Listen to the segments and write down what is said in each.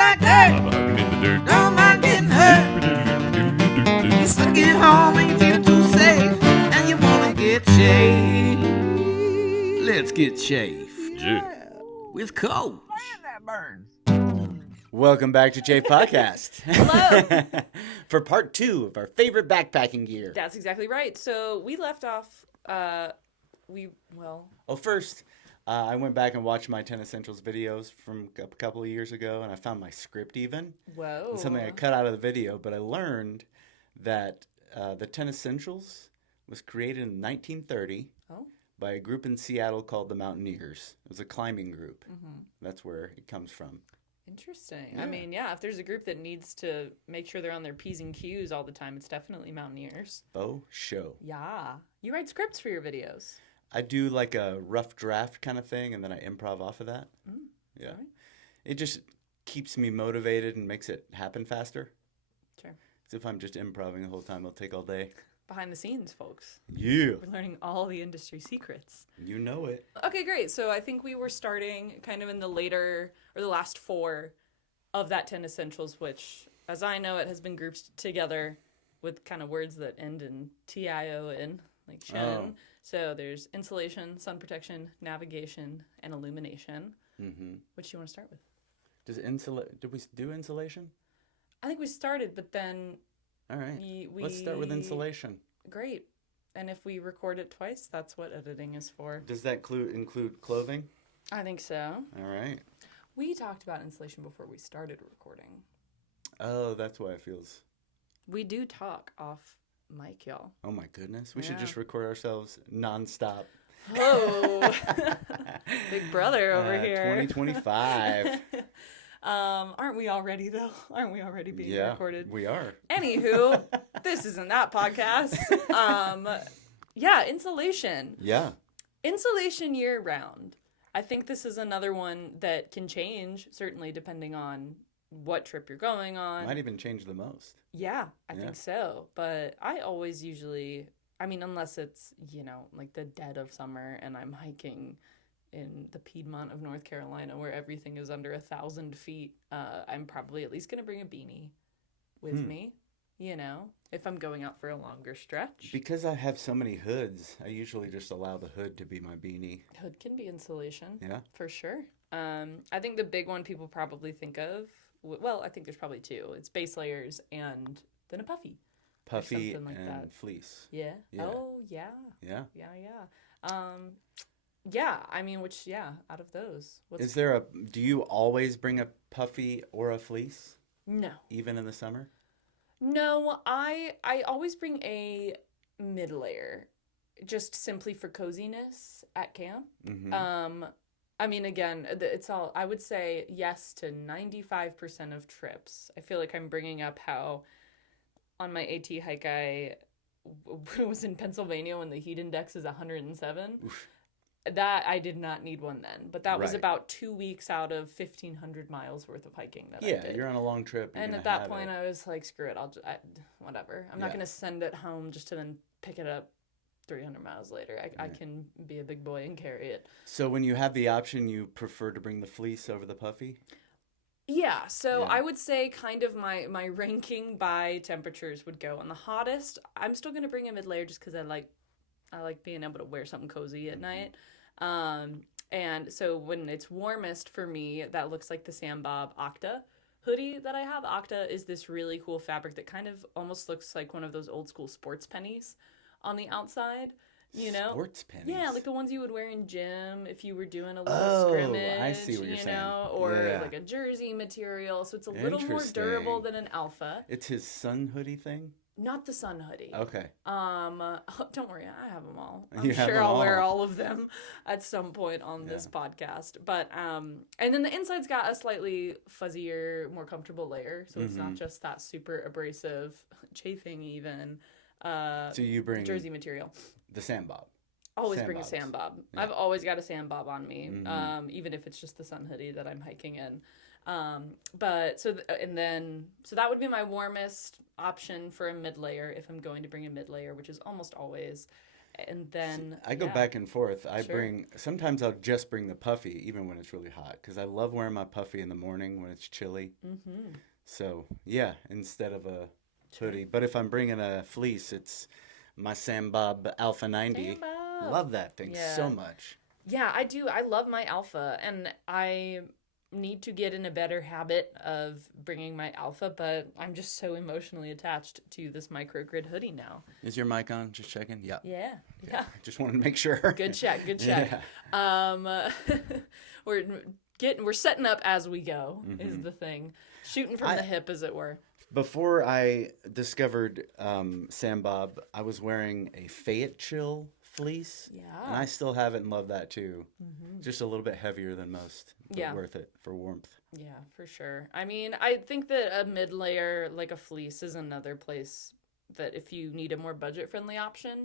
like dirt. Don't mind getting hurt. You're stuck at home and you feel too safe, and you wanna get shaved. Let's get shaved. Yeah. With Coach. Man, that burns. Welcome back to Jave Podcast. Hello. For part 2 of our favorite backpacking gear. That's exactly right. So we left off, First, I went back and watched my 10 Essentials videos from a couple of years ago, and I found my script even. Whoa. And something I cut out of the video, but I learned that the 10 Essentials was created in 1930 by a group in Seattle called the Mountaineers. It was a climbing group. Mm-hmm. That's where it comes from. Interesting. Yeah. I mean, yeah, if there's a group that needs to make sure they're on their P's and Q's all the time, it's definitely Mountaineers. Oh, show. Yeah. You write scripts for your videos. I do like a rough draft kind of thing, and then I improv off of that. Yeah. Right. It just keeps me motivated and makes it happen faster. Sure. Because if I'm just improvising the whole time, it'll take all day. Behind the scenes, folks. Yeah. We're learning all the industry secrets. You know it. Okay, great. So I think we were starting kind of in the later, or the last 4 of that 10 Essentials, which, as I know it, has been grouped together with kind of words that end in T-I-O-N, like shin. Oh. So there's insulation, sun protection, navigation, and illumination. Mm-hmm. Which do you want to start with? Did we do insulation? I think we started, but then All right. we Let's start with insulation. Great. And if we record it twice, that's what editing is for. Does that include clothing? I think so. All right. We talked about insulation before we started recording. Oh, that's why it feels... We do talk off mic, y'all. Oh, my goodness. We should Yeah. just record ourselves nonstop. Oh, big brother over here. 2025. Aren't we already, though? Aren't we already being recorded? We are. Anywho, this isn't that podcast. Yeah, insulation. Yeah. Insulation year round. I think this is another one that can change, certainly depending on what trip you're going on. Might even change the most. Yeah, I think so. But I always usually, I mean, unless it's, like the dead of summer and I'm hiking in the Piedmont of North Carolina where everything is under 1,000 feet, I'm probably at least going to bring a beanie with me, if I'm going out for a longer stretch. Because I have so many hoods, I usually just allow the hood to be my beanie. Hood can be insulation. Yeah. For sure. I think the big one people probably think of, I think there's probably 2. It's base layers and then a puffy. Puffy something like and that. fleece. Yeah. Yeah. Oh, yeah. Yeah. Yeah. I mean, out of those. Do you always bring a puffy or a fleece? No. Even in the summer? No, I always bring a mid layer, just simply for coziness at camp. Mm-hmm. I mean, again, it's all, I would say yes to 95% of trips. I feel like I'm bringing up how on my AT hike, I was in Pennsylvania when the heat index is 107. Oof. That I did not need one then, but that was Right. about 2 weeks out of 1,500 miles worth of hiking that I did. Yeah, you're on a long trip. And at that point, I was like, screw it, whatever. I'm not going to send it home just to then pick it up 300 miles later. I can be a big boy and carry it. So when you have the option, you prefer to bring the fleece over the puffy? Yeah, so I would say kind of my ranking by temperatures would go on the hottest. I'm still going to bring a mid layer just because I like being able to wear something cozy at night. And so when it's warmest for me, that looks like the Sam Bob Octa hoodie that I have. Octa is this really cool fabric that kind of almost looks like one of those old school sports pennies on the outside. Sports pennies? Yeah, like the ones you would wear in gym if you were doing a little scrimmage. I see what you're saying. Or like a jersey material. So it's a little more durable than an alpha. It's his sun hoodie thing? Not the sun hoodie. Okay. Don't worry, I have them all. I'm You have sure them I'll all. wear all of them at some point on this podcast. But and then the inside's got a slightly fuzzier, more comfortable layer, so it's not just that super abrasive, chafing even. So you bring jersey material. The Sam Bob. Always bring a Sam Bob. Yeah. I've always got a Sam Bob on me, even if it's just the sun hoodie that I'm hiking in. But so that would be my warmest option for a mid layer if I'm going to bring a mid layer, which is almost always. And then I go back and forth. Sure. Sometimes I'll just bring the puffy even when it's really hot because I love wearing my puffy in the morning when it's chilly. Mm-hmm. So, yeah, instead of a hoodie. But if I'm bringing a fleece, it's my Sam Bob Alpha 90. Sam Bob. Love that thing Yeah. so much. Yeah, I do. I love my Alpha, and I need to get in a better habit of bringing my Alpha, but I'm just so emotionally attached to this microgrid hoodie now. Is your mic on? Just checking? Yeah. Yeah. I just wanted to make sure. Good check. Good check. Yeah. We're setting up as we go is the thing. Shooting from the hip, as it were. Before I discovered Sam Bob, I was wearing a Fayette Chill fleece. Yeah. And I still have it and love that too. Just a little bit heavier than most, but worth it for warmth. Yeah, for sure. I mean, I think that a mid layer like a fleece is another place that if you need a more budget friendly option,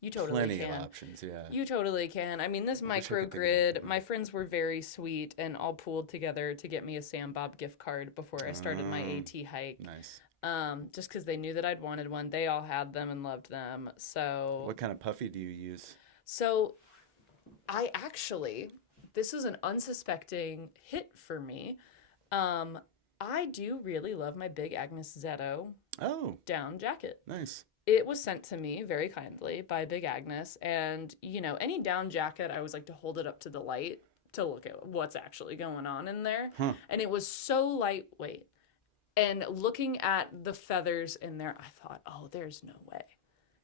you totally Plenty can. of options, yeah. You totally can. I mean, this microgrid, my friends were very sweet and all pooled together to get me a Sam Bob gift card before I started my AT hike. Nice. Just because they knew that I'd wanted one. They all had them and loved them. So What kind of puffy do you use? So this was an unsuspecting hit for me. I do really love my Big Agnes Zetto down jacket. Nice. It was sent to me very kindly by Big Agnes, and any down jacket, I always like to hold it up to the light to look at what's actually going on in there. And it was so lightweight. And looking at the feathers in there, I thought, oh, there's no way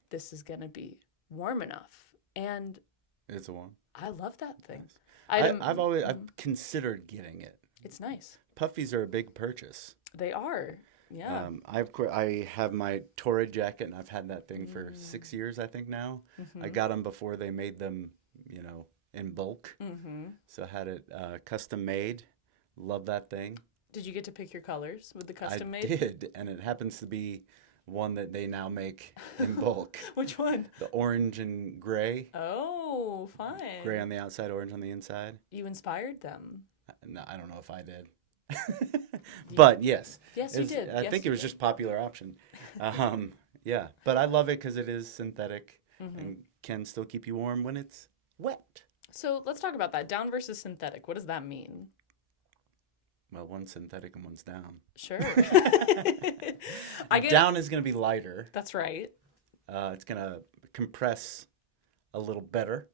this is gonna be warm enough. And it's a one. I love that thing. Nice. I've considered getting it. It's nice. Puffies are a big purchase. They are. Yeah. I have my Torrid jacket, and I've had that thing for 6 years, I think now. I got them before they made them, in bulk. So I had it custom made. Love that thing. Did you get to pick your colors with the custom made? I did, and it happens to be one that they now make in bulk. Which one? The orange and gray. Oh, fun. Gray on the outside, orange on the inside. You inspired them. No, I don't know if I did. But yes. Yes, you did. I think it was just popular option. Yeah, but I love it because it is synthetic and can still keep you warm when it's wet. So let's talk about that. Down versus synthetic. What does that mean? Well, one's synthetic and one's down. Sure. Down is going to be lighter. That's right. It's going to compress a little better.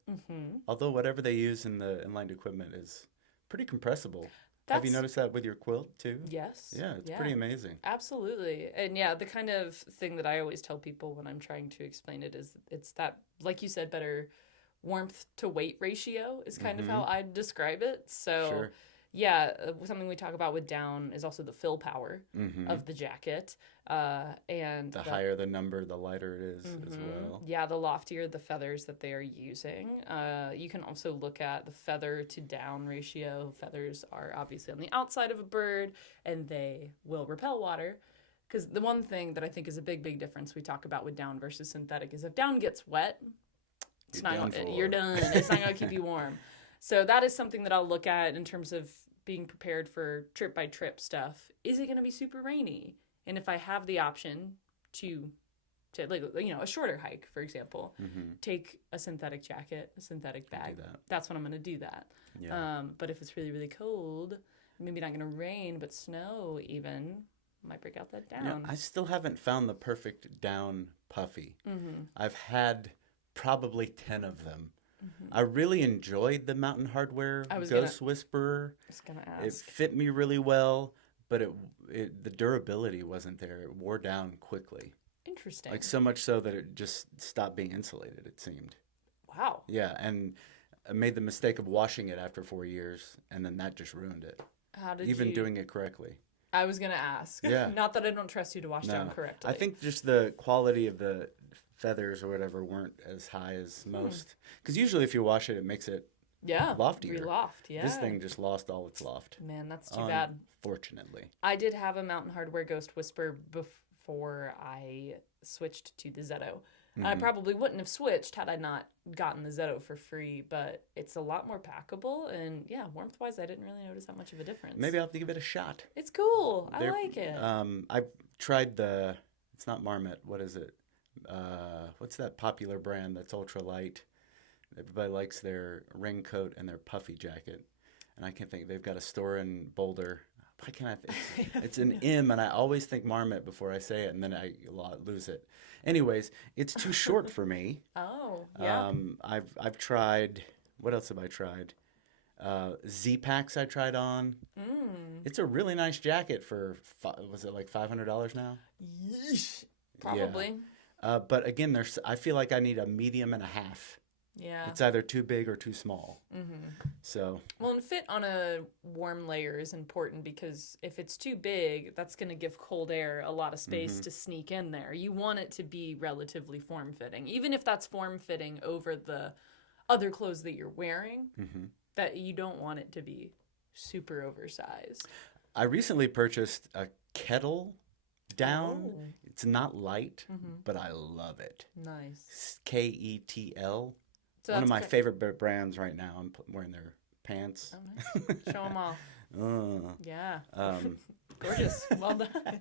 Although whatever they use in the inlined equipment is pretty compressible. Have you noticed that with your quilt too? Yes. Yeah, it's pretty amazing. Absolutely. And yeah, the kind of thing that I always tell people when I'm trying to explain it is it's that, like you said, better warmth to weight ratio is kind of how I describe it. So yeah, something we talk about with down is also the fill power of the jacket. And the higher the number, the lighter it is as well. Yeah, the loftier the feathers that they are using. You can also look at the feather to down ratio. Feathers are obviously on the outside of a bird, and they will repel water. Because the one thing that I think is a big, big difference we talk about with down versus synthetic is if down gets wet, you're done. It's not going to keep you warm. So that is something that I'll look at in terms of being prepared for trip by trip stuff. Is it going to be super rainy? And if I have the option to like, a shorter hike, for example, take a synthetic jacket, a synthetic bag. That's when I'm going to do that. Yeah. But if it's really, really cold, maybe not going to rain, but snow even, might break out that down. I still haven't found the perfect down puffy. I've had probably 10 of them. I really enjoyed the Mountain Hardware Ghost Whisperer. I was going to ask. It fit me really well, but the durability wasn't there. It wore down quickly. Interesting. Like so much so that it just stopped being insulated, it seemed. Wow. Yeah, and I made the mistake of washing it after 4 years, and then that just ruined it. How did Even doing it correctly. I was going to ask. Yeah. Not that I don't trust you to wash down correctly. I think just the quality of the feathers or whatever weren't as high as most. Because usually if you wash it, it makes it loftier. Re-loft, yeah. This thing just lost all its loft. Man, that's too bad. Fortunately. I did have a Mountain Hardware Ghost Whisper before I switched to the Zetto. I probably wouldn't have switched had I not gotten the Zetto for free, but it's a lot more packable, and yeah, warmth-wise, I didn't really notice that much of a difference. Maybe I'll have to give it a shot. It's cool. I like it. I've tried it's not Marmot, what is it? what's that popular brand that's ultralight? Everybody likes their raincoat and their puffy jacket. And I can't think. They've got a store in Boulder. Why can't I think? It's an M, and I always think Marmot before I say it, and then I lose it. Anyways, it's too short for me. Oh, yeah. I've tried. What else have I tried? Z-Packs I tried on. It's a really nice jacket for, was it like $500 now? Yeesh. Probably. Yeah. But again, I feel like I need a medium and a half. Yeah. It's either too big or too small. So. Well, and fit on a warm layer is important because if it's too big, that's going to give cold air a lot of space to sneak in there. You want it to be relatively form-fitting, even if that's form-fitting over the other clothes that you're wearing. That you don't want it to be super oversized. I recently purchased a kettle down. Oh. It's not light, but I love it. Nice. KETL. So one of my favorite brands right now. I'm wearing their pants. Oh, nice. Show them off. Yeah. Gorgeous. Well done.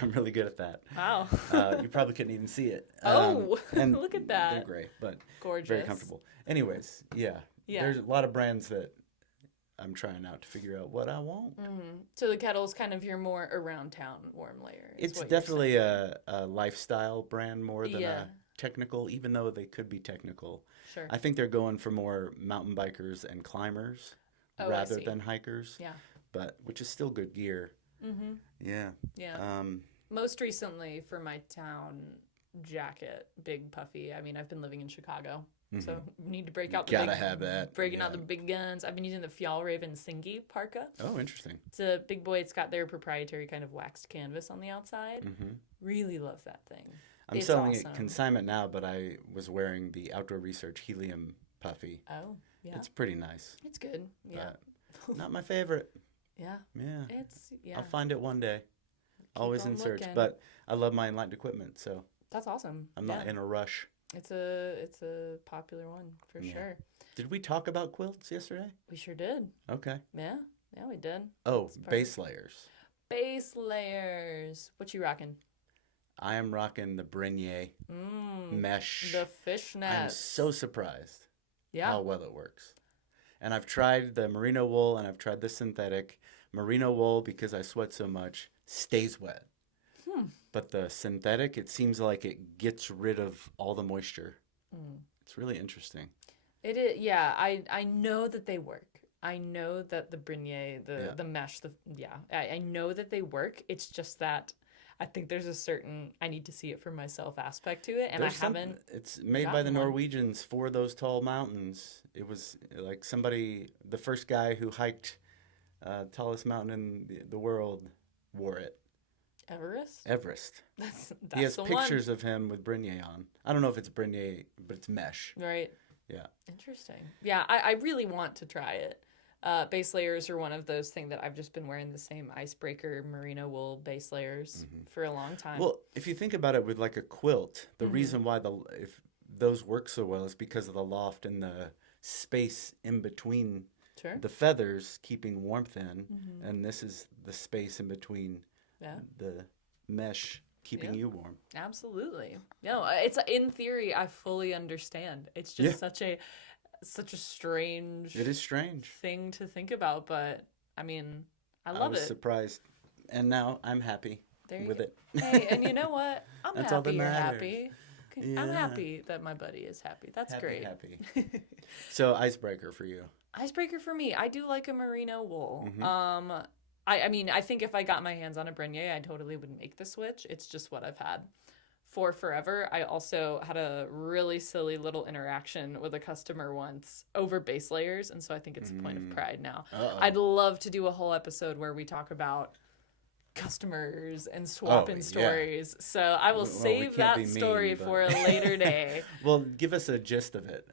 I'm really good at that. Wow. You probably couldn't even see it. And look at that. They're great, but gorgeous. Very comfortable. Anyways, yeah. There's a lot of brands that I'm trying out to figure out what I want. So the kettle is kind of your more around town warm layer. It's definitely a lifestyle brand more than a technical, even though they could be technical. Sure. I think they're going for more mountain bikers and climbers rather than hikers. Yeah. But which is still good gear. Yeah. Yeah. Most recently for my town jacket, big puffy. I mean, I've been living in Chicago. So need to break out the breaking out the big guns. I've been using the Fjallraven Singi parka. Oh, interesting. It's a big boy. It's got their proprietary kind of waxed canvas on the outside. Really love that thing. I'm selling it consignment now, but I was wearing the Outdoor Research Helium puffy. Oh, yeah. It's pretty nice. It's good. Yeah. Not my favorite. Yeah. Yeah. I'll find it one day. Always in search. But I love my Enlightened equipment, so. That's awesome. I'm not in a rush. It's a popular one for sure. Did we talk about quilts yesterday? We sure did. Okay. Yeah, we did. Oh, base layers. Base layers. What you rocking? I am rocking the Brenier mesh. The fishnet. I'm so surprised how well it works. And I've tried the merino wool and I've tried the synthetic. Merino wool, because I sweat so much, stays wet. But the synthetic, it seems like it gets rid of all the moisture. It's really interesting. It is, yeah. I know that they work. I know that the Brenier, the mesh, I know that they work. It's just that I think there's a certain I need to see it for myself aspect to it, and I haven't. It's made by the Norwegians for those tall mountains. It was like the first guy who hiked tallest mountain in the world wore it. Everest. That's he has pictures of him with Brenier on. I don't know if it's Brenier, but it's mesh. Right. Yeah. Interesting. Yeah, I really want to try it. Base layers are one of those things that I've just been wearing the same icebreaker merino wool base layers for a long time. Well, if you think about it with like a quilt, the reason why if those work so well is because of the loft and the space in between the feathers keeping warmth in, and this is the space in between the mesh keeping you warm. Absolutely. No, it's in theory I fully understand. It's just such a strange. It is strange thing to think about, but I mean, I love it. I was surprised, and now I'm happy with it. Hey, and you know what? I'm happy you're happy. Yeah. I'm happy that my buddy is happy. That's great. Happy. So icebreaker for you. Icebreaker for me. I do like a merino wool. I mean, I think if I got my hands on a Brenier, I totally would make the switch. It's just what I've had for forever. I also had a really silly little interaction with a customer once over base layers, and so I think it's a point of pride now. I'd love to do a whole episode where we talk about customers and swapping stories. So I will save that story for a later day. Well, give us a gist of it.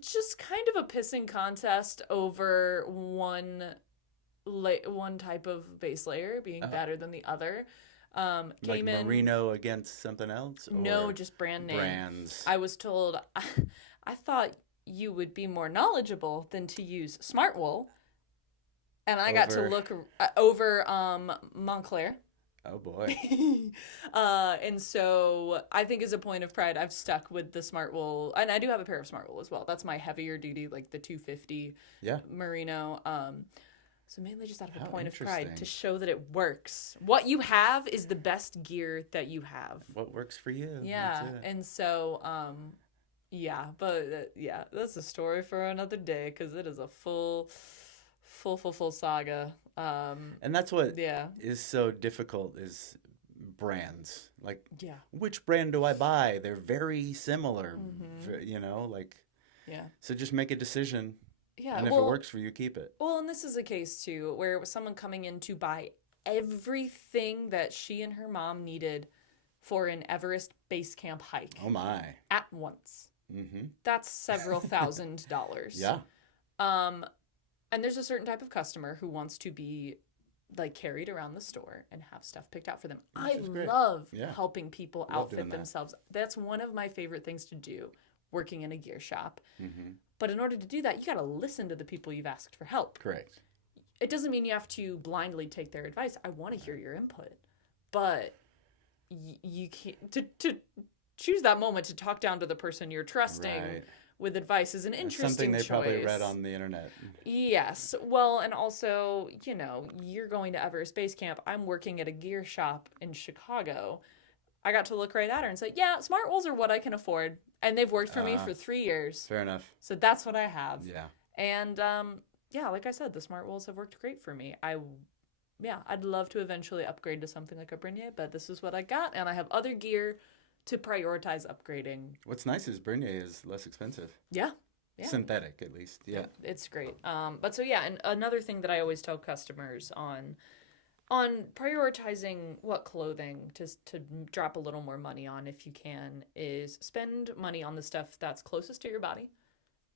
Just kind of a pissing contest over one type of base layer being better than the other. Like merino against something else? No, just brand name. Brands. I was told, I thought you would be more knowledgeable than to use smart wool. And I got to look over Montclair. Oh, boy. And so I think as a point of pride, I've stuck with the Smart Wool. And I do have a pair of Smart Wool as well. That's my heavier duty, like the 250 merino. So mainly just out of a point of pride to show that it works. What you have is the best gear that you have. What works for you. Yeah. And so, that's a story for another day because it is a full saga. And that's what is so difficult is brands. Like, which brand do I buy? They're very similar, you know, like, so just make a decision. Yeah, and if it works for you, keep it. Well, and this is a case, too, where it was someone coming in to buy everything that she and her mom needed for an Everest base camp hike. Oh, my. At once. Mm-hmm. That's several $1,000s. Yeah. And there's a certain type of customer who wants to be, like, carried around the store and have stuff picked out for them. I love helping people outfit themselves. That's one of my favorite things to do, working in a gear shop. Mm-hmm. But in order to do that, you got to listen to the people you've asked for help. Correct. It doesn't mean you have to blindly take their advice. I want to hear your input. But you can't... To choose that moment to talk down to the person you're trusting with advice is an interesting something they choice. Probably read on the internet. Yes. Well, and also, you know, you're going to Everest Base Camp. I'm working at a gear shop in Chicago. I got to look right at her and say, yeah, Smart Wools are what I can afford. And they've worked for me for 3 years. Fair enough. So that's what I have. Yeah. And, like I said, the Smart Wools have worked great for me. I'd love to eventually upgrade to something like a Brenier, but this is what I got. And I have other gear to prioritize upgrading. What's nice is Brenier is less expensive. Yeah. Synthetic, at least. Yeah. It's great. And another thing that I always tell customers on prioritizing what clothing to drop a little more money on if you can is spend money on the stuff that's closest to your body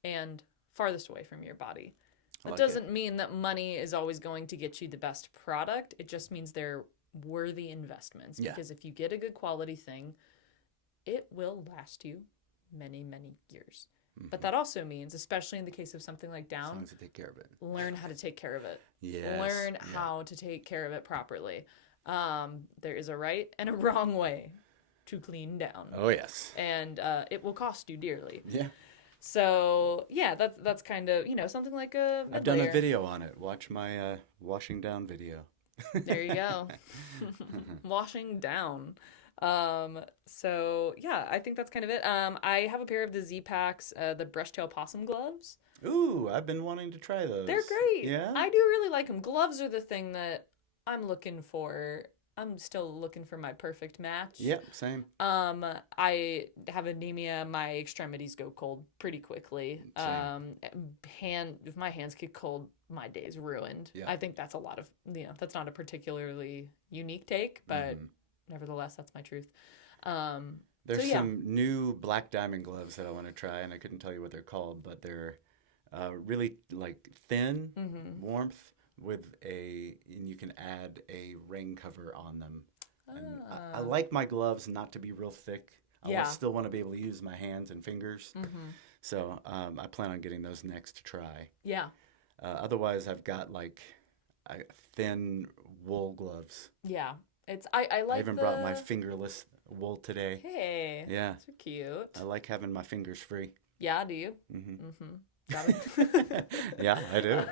and farthest away from your body. That doesn't mean that money is always going to get you the best product. It just means they're worthy investments because if you get a good quality thing, it will last you many, many years. Mm-hmm. But that also means, especially in the case of something like down, as long as you take care of it. Learn how to take care of it. Yes. Learn how to take care of it properly. There is a right and a wrong way to clean down. Oh, yes. And it will cost you dearly. Yeah. So, that's kind of, something like a I've done a video on it. Watch my washing down video. There you go. Washing down. I think that's kind of it. I have a pair of the Z-Packs, the brushtail possum gloves. Ooh, I've been wanting to try those. They're great. Yeah? I do really like them. Gloves are the thing that I'm looking for. I'm still looking for my perfect match. Yep, same. I have anemia. My extremities go cold pretty quickly. Same. If my hands get cold, my day's ruined. Yeah. I think that's a lot of, that's not a particularly unique take, but nevertheless, that's my truth. There's some new black diamond gloves that I want to try, and I couldn't tell you what they're called, but they're really like thin, warmth, and you can add a rain cover on them. And I like my gloves not to be real thick. I still want to be able to use my hands and fingers. Mm-hmm. So I plan on getting those next to try. Yeah. Otherwise, I've got like thin wool gloves. Yeah. I like I even brought my fingerless wool today. Hey. Yeah. So cute. I like having my fingers free. Yeah, do you? Mm-hmm. Mm-hmm. Yeah, I do.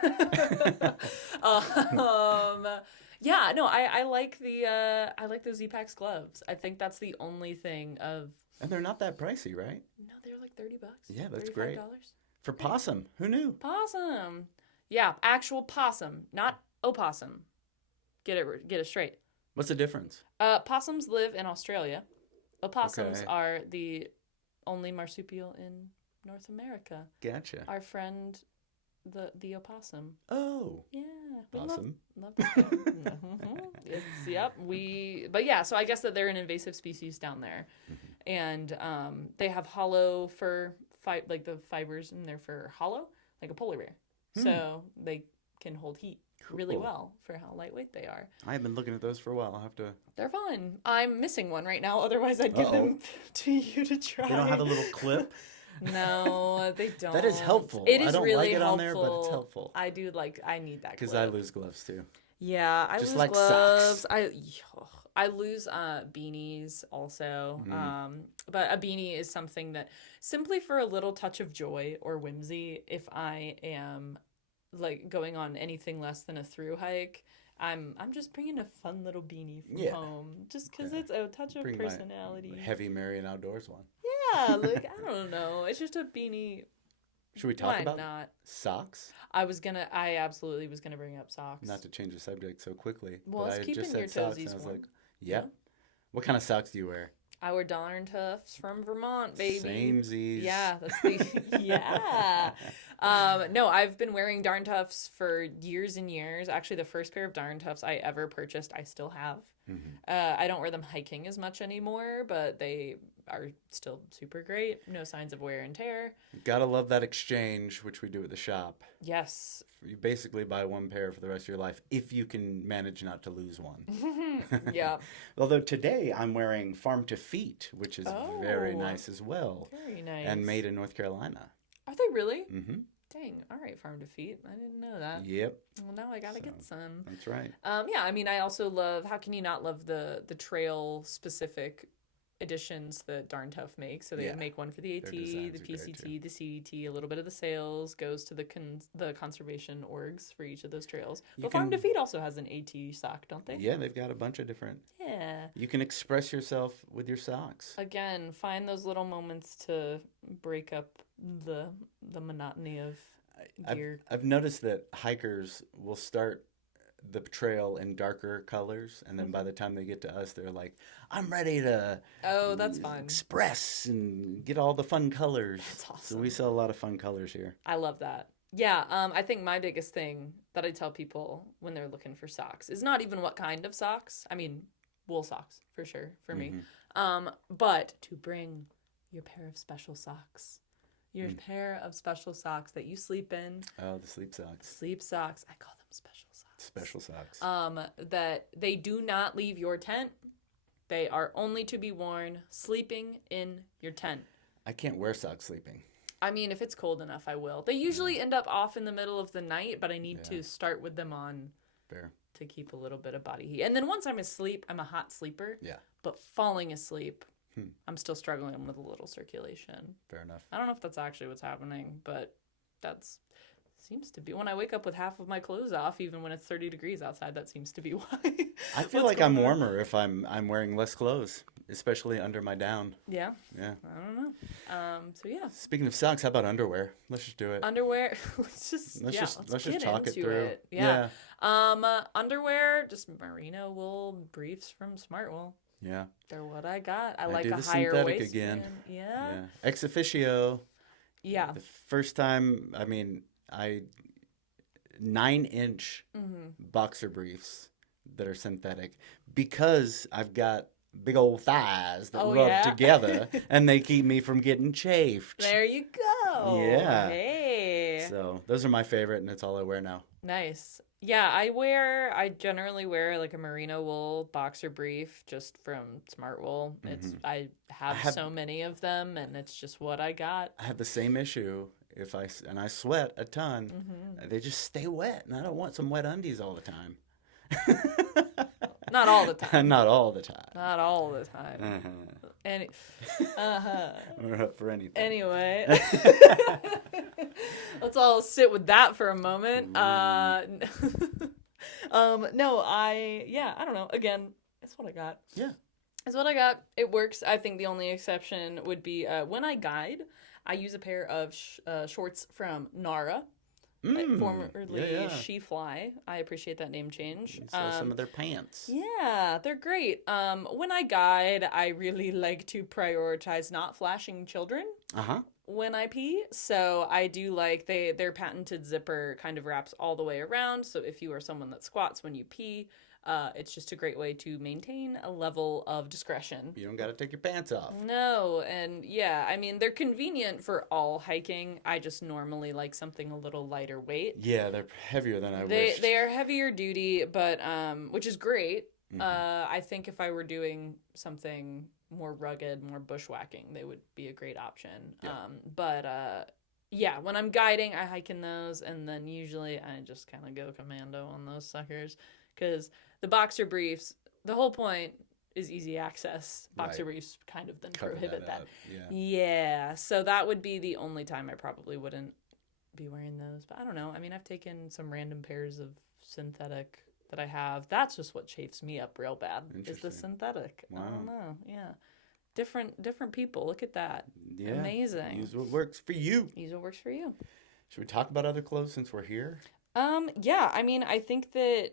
I like those Z-Packs gloves. I think that's the only thing of. And they're not that pricey, right? No, they're like $30. Yeah, that's $35. Great. For possum, who knew? Possum. Yeah, actual possum, not opossum. Get it straight. What's the difference? Possums live in Australia. Opossums are the only marsupial in North America. Gotcha. Our friend, the opossum. Oh. Yeah. Awesome. Love that. So I guess that they're an invasive species down there. Mm-hmm. And they have hollow fur, like the fibers in their fur hollow, like a polar bear. So they can hold heat really well for how lightweight they are. I have been looking at those for a while. I'll have to. They're fun. I'm missing one right now. Otherwise, I'd give them to you to try. They don't have a little clip? No, they don't. That is helpful. It is I don't really like it helpful. On there, but it's helpful. I do I need that. Because I lose gloves too. Yeah, I just lose like gloves. Socks. I lose beanies also. But a beanie is something that simply for a little touch of joy or whimsy, if I am like going on anything less than a through hike, I'm just bringing a fun little beanie from home just because it's a touch of personality. My heavy, merry, and outdoors one. Yeah, like I don't know. It's just a beanie. Should we talk about not? Socks? I absolutely was gonna bring up socks. Not to change the subject so quickly. Well, but it's I keeping just your said socks, toesies and I was warm. like, yep. Yeah. What kind of socks do you wear? I wear Darn Toughs from Vermont, baby. Samesies. Yeah, that's the yeah. No, I've been wearing Darn Toughs for years and years. Actually, the first pair of Darn Toughs I ever purchased, I still have. I don't wear them hiking as much anymore, but they are still super great. No signs of wear and tear. Gotta love that exchange, which we do at the shop. Yes. You basically buy one pair for the rest of your life if you can manage not to lose one. Yeah. Although today I'm wearing Farm to Feet, which is very nice as well. Very nice. And made in North Carolina. Are they really? Mm-hmm. Dang. All right, Farm to Feet. I didn't know that. Yep. Well, now I gotta get some. That's right. Yeah, I mean, I also love, how can you not love the trail specific editions that Darn Tough makes? So they make one for the AT, the PCT, the CDT, a little bit of the sales goes to the conservation orgs for each of those trails. But Farm to Feet also has an AT sock, don't they? Yeah, they've got a bunch of different. Yeah. You can express yourself with your socks. Again, find those little moments to break up the monotony of gear. I've noticed that hikers will start the trail in darker colors, and then by the time they get to us, they're like, I'm ready to that's fun. Express and get all the fun colors. That's awesome. So we sell a lot of fun colors here. I love that. Yeah, I think my biggest thing that I tell people when they're looking for socks is not even what kind of socks. I mean, wool socks for sure for me. But to bring your pair of special socks. Your pair of special socks that you sleep in. Oh, the sleep socks. Sleep socks. I call them special socks. Special socks. That they do not leave your tent. They are only to be worn sleeping in your tent. I can't wear socks sleeping. I mean, if it's cold enough, I will. They usually end up off in the middle of the night, but I need to start with them on to keep a little bit of body heat. And then once I'm asleep, I'm a hot sleeper. Yeah. But falling asleep, I'm still struggling with a little circulation. Fair enough. I don't know if that's actually what's happening, but that's seems to be. When I wake up with half of my clothes off, even when it's 30 degrees outside, that seems to be why. I feel like I'm warmer if I'm wearing less clothes, especially under my down. Yeah. Yeah. I don't know. So yeah. Speaking of socks, how about underwear? Let's just do it. Underwear. let's just talk it through. Yeah. Underwear, just merino wool briefs from Smartwool. Yeah. They're what I got. I like do a the higher synthetic waistband. again. Yeah. Ex officio. Yeah. The first time, 9-inch boxer briefs that are synthetic because I've got big old thighs that rub together and they keep me from getting chafed. There you go. Yeah. Hey. So those are my favorite, and that's all I wear now. Nice. Yeah, I generally wear like a merino wool boxer brief just from Smartwool. I have so many of them, and it's just what I got. I have the same issue. I sweat a ton. They just stay wet, and I don't want some wet undies all the time. Not all the time. Not all the time. Not all the time. We're up for anything. Anyway, let's all sit with that for a moment. I don't know. Again, it's what I got. Yeah. It's what I got. It works. I think the only exception would be when I guide, I use a pair of shorts from Nara. Formerly She Fly. I appreciate that name change. You saw some of their pants. Yeah, they're great. When I guide, I really like to prioritize not flashing children when I pee. So I do like their patented zipper kind of wraps all the way around. So if you are someone that squats when you pee, it's just a great way to maintain a level of discretion. You don't got to take your pants off. No, and yeah, I mean, they're convenient for all hiking. I just normally like something a little lighter weight. Yeah, they're heavier than I wished. They are heavier duty, but which is great. I think if I were doing something more rugged, more bushwhacking, they would be a great option. Yeah. When I'm guiding, I hike in those, and then usually I just kind of go commando on those suckers. Because the boxer briefs, the whole point is easy access. Boxer Right. briefs kind of then Cover prohibit that. up. Yeah. Yeah, so that would be the only time I probably wouldn't be wearing those. But I don't know. I mean, I've taken some random pairs of synthetic that I have. That's just what chafes me up real bad, is the Interesting. synthetic. Wow. I don't know. Yeah. Different people. Look at that. Yeah. Amazing. Use what works for you. Use what works for you. Should we talk about other clothes since we're here? Yeah, I mean, I think that,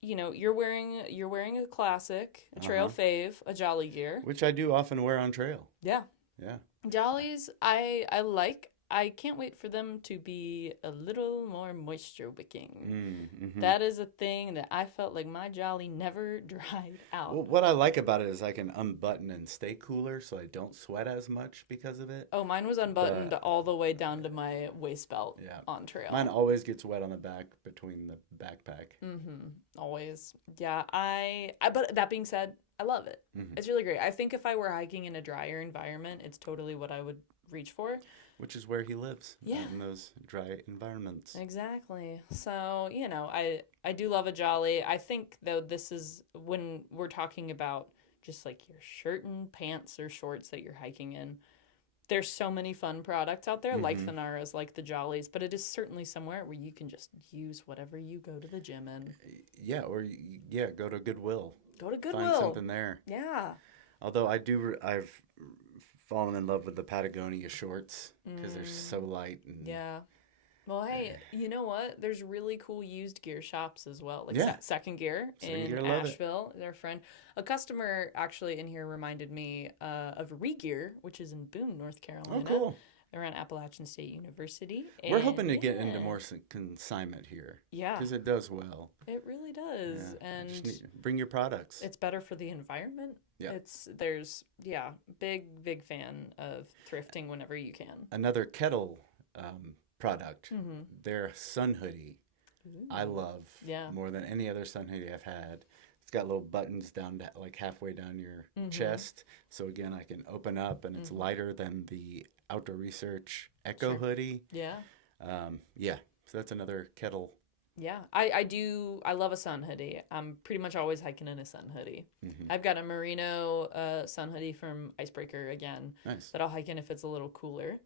you're wearing a classic, a trail fave, a Jolly gear. Which I do often wear on trail. Yeah. Yeah. Jollies, I like. I can't wait for them to be a little more moisture wicking. Mm-hmm. That is a thing that I felt like my Jolly never dried out. Well, what I like about it is I can unbutton and stay cooler, so I don't sweat as much because of it. Oh, mine was unbuttoned all the way down to my waist belt on trail. Mine always gets wet on the back between the backpack. Mm-hmm. Always. Yeah, but that being said, I love it. Mm-hmm. It's really great. I think if I were hiking in a drier environment, it's totally what I would reach for. Which is where he lives. Yeah. In those dry environments. Exactly. So, I do love a Jolly. I think, though, this is when we're talking about just like your shirt and pants or shorts that you're hiking in. There's so many fun products out there, like the Naras, like the Jollies, but it is certainly somewhere where you can just use whatever you go to the gym in. Yeah, or go to Goodwill. Go to Goodwill. Find something there. Yeah. Although I've fallen in love with the Patagonia shorts because they're so light. And Yeah. Well, hey, you know what? There's really cool used gear shops as well. Like Yeah. Second Gear in Gear, love it. Asheville. Their friend. A customer actually in here reminded me of Regear, which is in Boone, North Carolina. Oh, cool. Around Appalachian State University. We're hoping to get into more consignment here. Yeah. Because it does well. It really does. Yeah. And Bring your products. it's better for the environment. Yeah. Big fan of thrifting whenever you can. Another kettle product. Mm-hmm. Their sun hoodie. I love more than any other sun hoodie I've had. It's got little buttons down to, like halfway down your chest. So again, I can open up and it's lighter than the Outdoor Research Echo hoodie. Yeah. So that's another kettle. Yeah, I love a sun hoodie. I'm pretty much always hiking in a sun hoodie. Mm-hmm. I've got a merino sun hoodie from Icebreaker again. Nice. That I'll hike in if it's a little cooler.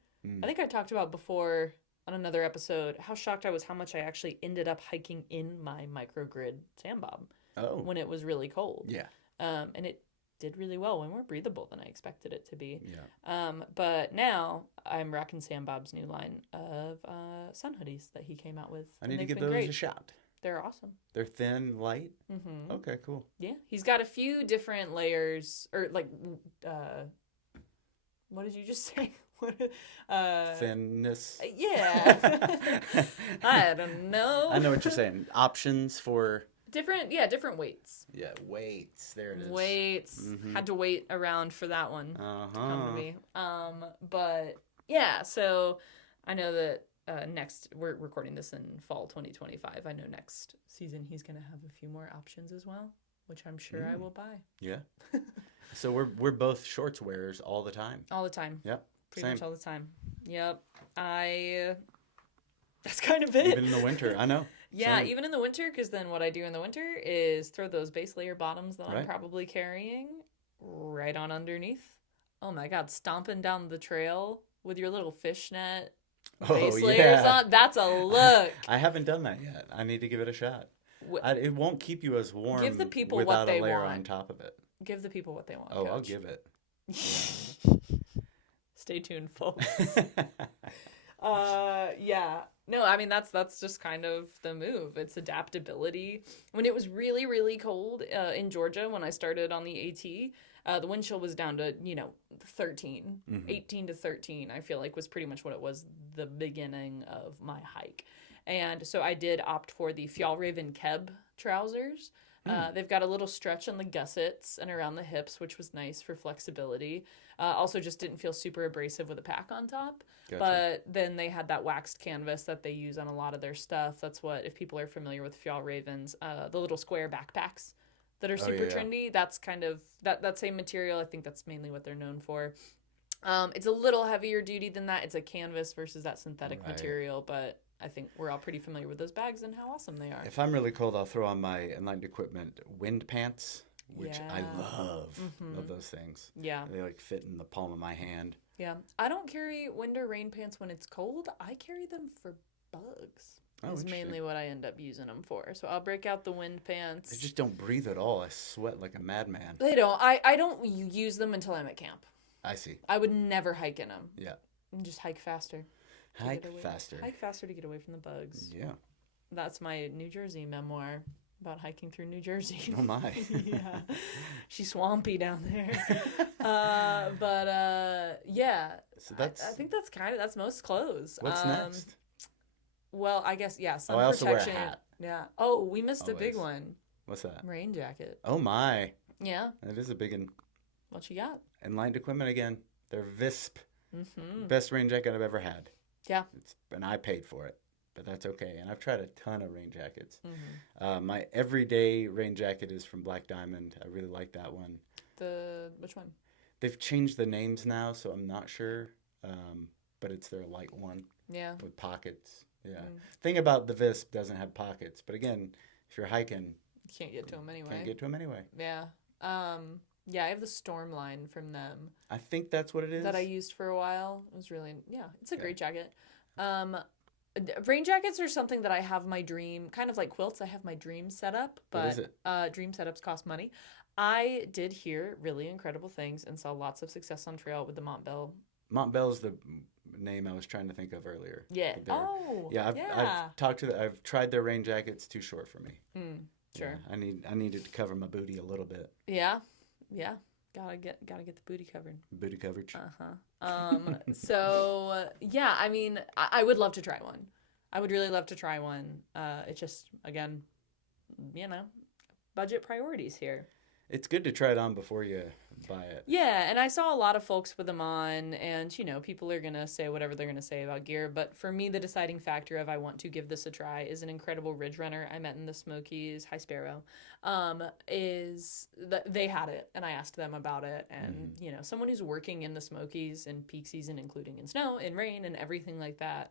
I think I talked about before on another episode how shocked I was how much I actually ended up hiking in my microgrid sandbob when it was really cold. Yeah. And it did really well, way more breathable than I expected it to be. Yeah. But now I'm rocking Sam Bob's new line of sun hoodies that he came out with. I need to they've give been those great. a shot. They're awesome. They're thin, light. Mm-hmm. Okay, cool. Yeah, he's got a few different layers, or like, what did you just say? Thinness. Yeah. I don't know. I know what you're saying. Options for different weights. Yeah, weights. There it is. Weights. Mhm. Had to wait around for that one to come to Uh-huh. me. But yeah, so I know that next we're recording this in fall 2025. I know next season he's gonna have a few more options as well, which I'm sure I will buy. Yeah. So we're both shorts wearers all the time. All the time. Yep. Pretty Same. much all the time. Yep. That's kind of it. Even in the winter, I know. Yeah, Same. even in the winter, because then what I do in the winter is throw those base layer bottoms that I'm Right. probably carrying right on underneath. Oh my God, stomping down the trail with your little fishnet base layers on. That's a look. I haven't done that yet. I need to give it a shot. It won't keep you as warm Give the people without what they a layer want. on top of it. Give the people what they want. Oh, I'll Coach. give it. Stay tuned, folks. Yeah. No, I mean that's just kind of the move. It's adaptability. When it was really, really cold in Georgia when I started on the AT, the wind chill was down to 13, 18 to 13. I feel like was pretty much what it was the beginning of my hike, and so I did opt for the Fjallraven Keb trousers. They've got a little stretch on the gussets and around the hips, which was nice for flexibility. Also just didn't feel super abrasive with a pack on top. Gotcha. But then they had that waxed canvas that they use on a lot of their stuff. That's what, if people are familiar with Fjallravens, the little square backpacks that are super trendy, that's kind of, that same material, I think that's mainly what they're known for. It's a little heavier duty than that. It's a canvas versus that synthetic material, but I think we're all pretty familiar with those bags and how awesome they are. If I'm really cold, I'll throw on my Enlightened Equipment wind pants which Yeah. I love. Love those things. Yeah. They like fit in the palm of my hand. Yeah. I don't carry wind or rain pants when it's cold. I carry them for bugs. Oh, is mainly what I end up using them for. So I'll break out the wind pants. They just don't breathe at all. I sweat like a madman. They don't. I don't use them until I'm at camp. I see. I would never hike in them. Yeah. And just hike faster. Hike faster. Hike faster to get away from the bugs. Yeah. That's my New Jersey memoir about hiking through New Jersey. Oh my. Yeah. She's swampy down there. Yeah. So that's. I think that's most clothes. What's next? Well, I guess, yeah, sun I also protection. wear a hat. Yeah. Oh, we missed a big Always. one. What's that? Rain jacket. Oh my. Yeah. That is a big one. What you got? And lined equipment again. They're Visp. Mm-hmm. Best rain jacket I've ever had. Yeah. And I paid for it, but that's okay. And I've tried a ton of rain jackets. Mm-hmm. My everyday rain jacket is from Black Diamond. I really like that one. Which one? They've changed the names now, so I'm not sure. But it's their light one. Yeah. With pockets. Yeah. Thing about the Visp doesn't have pockets, but again, if you're hiking, you can't get to them anyway. Can't get to them anyway. Yeah. Yeah, I have the Storm line from them. I think that's what it is. That I used for a while. It was really, it's a great jacket. Rain jackets are something that I have my dream, kind of like quilts. I have my dream setup, but what is it? Dream setups cost money. I did hear really incredible things and saw lots of success on trail with the Montbell. Montbell is the name I was trying to think of earlier. Yeah. I've talked to I've tried their rain jackets. Too short for me. Sure. Yeah, I needed to cover my booty a little bit. Yeah. Gotta get the booty covered. Booty coverage. So yeah, I mean, I would love to try one. I would really love to try one. It's just, again, budget priorities here. It's good to try it on before you buy it. Yeah, and I saw a lot of folks with them on, and, people are going to say whatever they're going to say about gear, but for me, the deciding factor of I want to give this a try is an incredible ridge runner I met in the Smokies, High Sparrow, is that they had it, and I asked them about it, and, someone who's working in the Smokies in peak season, including in snow, in rain, and everything like that,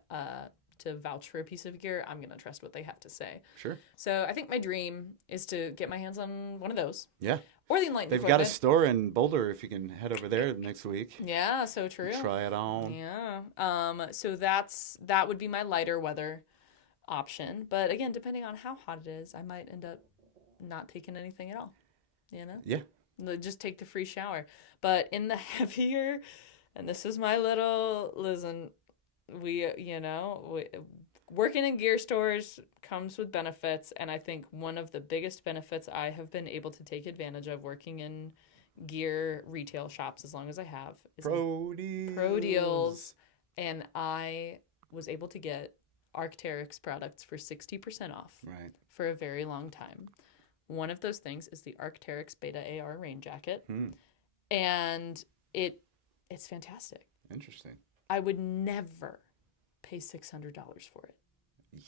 to vouch for a piece of gear, I'm going to trust what they have to say. Sure. So I think my dream is to get my hands on one of those. Yeah. Or the Enlightened They've got a store in Boulder if you can head over there next week. Yeah, so true. Try it on. Yeah. So that would be my lighter weather option. But again, depending on how hot it is, I might end up not taking anything at all. Yeah. Just take the free shower. But in the heavier, and this is my little, listen, working in gear stores comes with benefits, and I think one of the biggest benefits I have been able to take advantage of working in gear retail shops as long as I have is Pro deals, and I was able to get Arc'teryx products for 60% off for a very long time. One of those things is the Arc'teryx Beta AR rain jacket, and it's fantastic. Interesting. I would never pay $600 for it.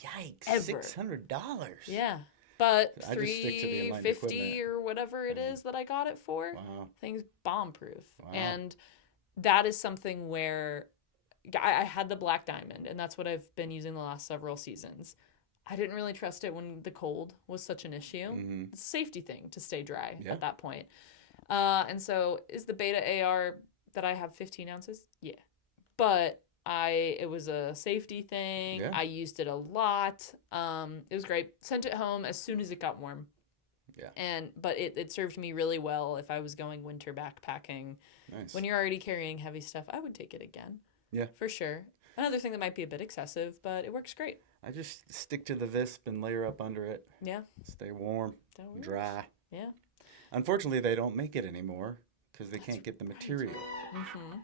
Yikes! Ever. $600. Yeah, but I just stick to the Enlightened $350 equipment. or whatever it is that I got it for. Wow. Things bomb-proof, Wow. and that is something where I had the Black Diamond, and that's what I've been using the last several seasons. I didn't really trust it when the cold was such an issue. Mm-hmm. It's a safety thing to stay dry Yeah. at that point. And so is the Beta AR that I have 15 ounces? Yeah. But it was a safety thing. Yeah. I used it a lot. It was great. Sent it home as soon as it got warm. Yeah. But it served me really well if I was going winter backpacking. Nice. When you're already carrying heavy stuff, I would take it again. Yeah. For sure. Another thing that might be a bit excessive, but it works great. I just stick to the Visp and layer up under it. Yeah. Stay warm, That works. dry. Yeah. Unfortunately, they don't make it anymore because they can't get the material. Mm-hmm.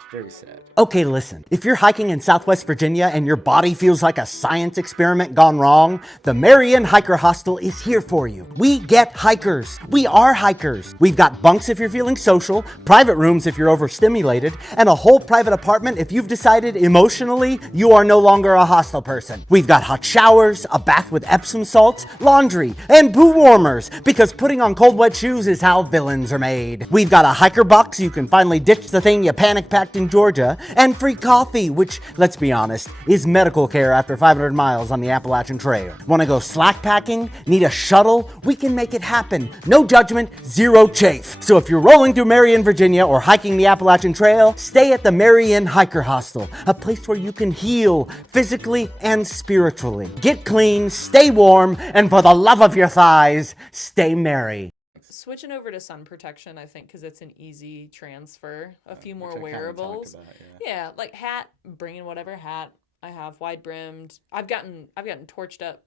It's very sad. Okay, listen. If you're hiking in Southwest Virginia and your body feels like a science experiment gone wrong, the Marion Hiker Hostel is here for you. We get hikers. We are hikers. We've got bunks if you're feeling social, private rooms if you're overstimulated, and a whole private apartment if you've decided emotionally you are no longer a hostel person. We've got hot showers, a bath with Epsom salts, laundry, and poo warmers, because putting on cold wet shoes is how villains are made. We've got a hiker box so you can finally ditch the thing you panic packed Acton, Georgia, and free coffee, which, let's be honest, is medical care after 500 miles on the Appalachian Trail. Want to go slack packing? Need a shuttle? We can make it happen. No judgment, zero chafe. So if you're rolling through Marion, Virginia, or hiking the Appalachian Trail, stay at the Marion Hiker Hostel, a place where you can heal physically and spiritually. Get clean, stay warm, and for the love of your thighs, stay merry. Switching over to sun protection, I think, because it's an easy transfer. A few more which I kinda talked wearables. about, Yeah, like hat. Bringing whatever hat I have, wide brimmed. I've gotten torched up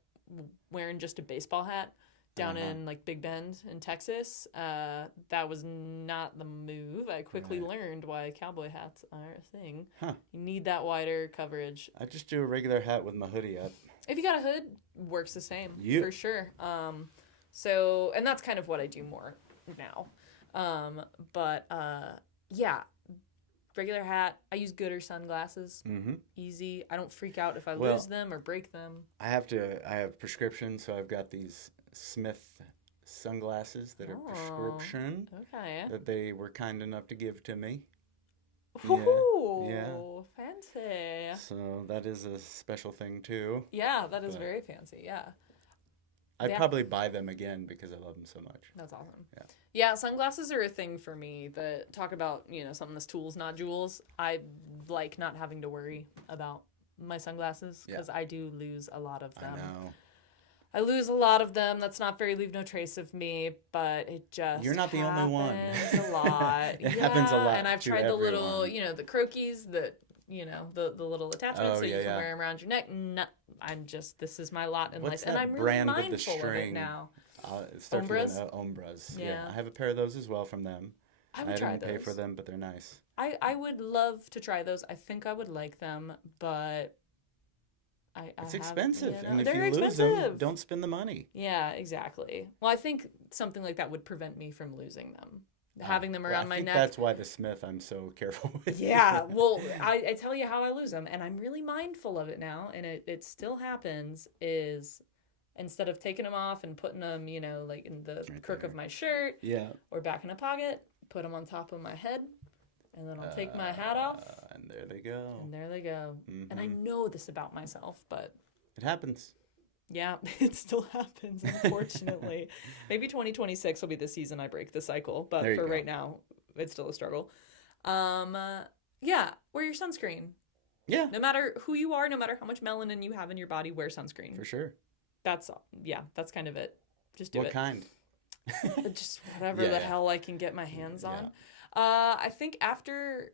wearing just a baseball hat down in like Big Bend in Texas. That was not the move. I quickly learned why cowboy hats are a thing. Huh. You need that wider coverage. I just do a regular hat with my hoodie up. If you got a hood, works the same for sure. So, and that's kind of what I do more now. Yeah, regular hat. I use Gooder sunglasses. Mm-hmm. Easy. I don't freak out if I lose them or break them. I have prescriptions, so I've got these Smith sunglasses that are prescription. Okay. That they were kind enough to give to me. Ooh, yeah. Fancy. So that is a special thing too. Yeah, that is very fancy. Yeah. I'd probably buy them again because I love them so much. That's awesome. Yeah, sunglasses are a thing for me. That talk about, something that's tools, not jewels. I like not having to worry about my sunglasses because I do lose a lot of them. I know. I lose a lot of them. That's not very leave no trace of me, but it just You're not the only one. happens a lot. It happens a lot And I've to tried the everyone. little, the croquis, the little attachments so you can wear them around your neck. No, this is my lot in What's life. And that I'm really brand with the mindful of it string? now. It starts with Ombras? Ombras. Yeah. I have a pair of those as well from them. I would try didn't pay those. for them, but they're nice. I would love to try those. I think I would like them, but It's expensive, and if they're you lose them, expensive. don't spend the money. Yeah, exactly. Well, I think something like that would prevent me from losing them. Having them around my neck. That's why the Smith I'm so careful with. Yeah, well, I tell you how I lose them, and I'm really mindful of it now, and it still happens, is instead of taking them off and putting them, like in the crook of my shirt or back in a pocket, put them on top of my head, and then I'll take my hat off. And there they go. And I know this about myself, but it happens. yeah, it still happens, unfortunately. Maybe 2026 will be the season I break the cycle, but for right now, it's still a struggle. Yeah, wear your sunscreen. Yeah. No matter who you are, no matter how much melanin you have in your body, wear sunscreen. For sure. That's kind of it. Just do it. What kind? Just whatever the hell I can get my hands on. I think after,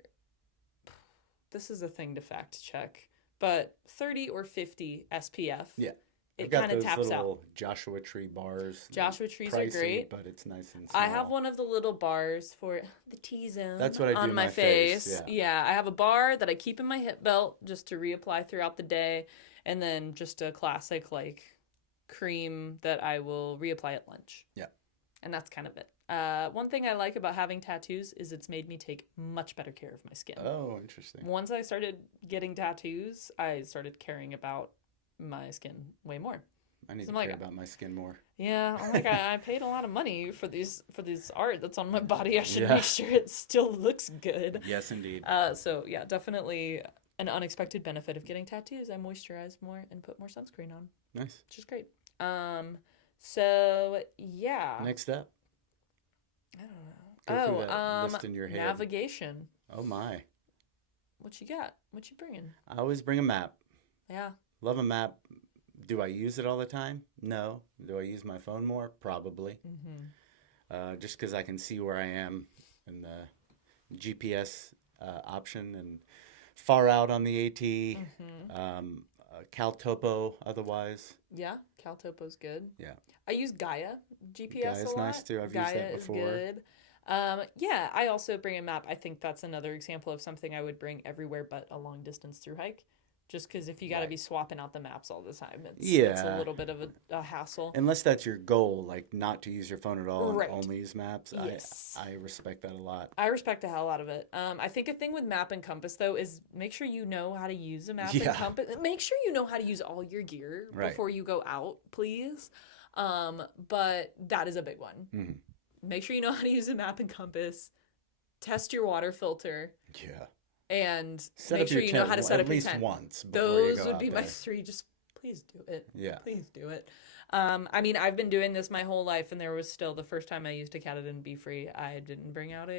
this is a thing to fact check, but 30 or 50 SPF. Yeah. It kind of taps out. Joshua Tree bars. Joshua trees pricey, are great, but it's nice and small. I have one of the little bars for the T-zone. That's what I do on in my face. Yeah, I have a bar that I keep in my hip belt just to reapply throughout the day, and then just a classic like cream that I will reapply at lunch. Yeah, and that's kind of it. One thing I like about having tattoos is it's made me take much better care of my skin. Oh, interesting. Once I started getting tattoos, I started caring about my skin way more. I need to care about my skin more. Yeah, I'm like, I paid a lot of money for this art that's on my body. I should make sure it still looks good. Yes, indeed. So yeah, definitely an unexpected benefit of getting tattoos. I moisturize more and put more sunscreen on. Nice. Which is great. So yeah. Next up. I don't know. Go through that list in your head. Navigation. Oh my. What you got? What you bringing? I always bring a map. Yeah. Love a map. Do I use it all the time? No. Do I use my phone more? Probably. Mm-hmm. Just because I can see where I am in the GPS option and far out on the AT. Mm-hmm. CalTopo otherwise. Yeah, CalTopo's good. Yeah. I use Gaia GPS Gaia's a lot. nice too. I've used that before. Gaia is good. Yeah, I also bring a map. I think that's another example of something I would bring everywhere but a long distance through hike. Just because if you got to be swapping out the maps all the time, it's a little bit of a hassle. Unless that's your goal, like not to use your phone at all Right. and only use maps. Yes. I respect that a lot. I respect the hell out of it. I think a thing with map and compass, though, is make sure you know how to use a map and compass. Make sure you know how to use all your gear before you go out, please. But that is a big one. Mm-hmm. Make sure you know how to use a map and compass. Test your water filter. Yeah. and Set make up sure your you know tent how to set up your at least tent. once. Before Those you go would be out my there. 3. Just please do it. Yeah. Please do it. I mean, I've been doing this my whole life, and there was still the first time I used a Katadyn Be Free, I didn't bring out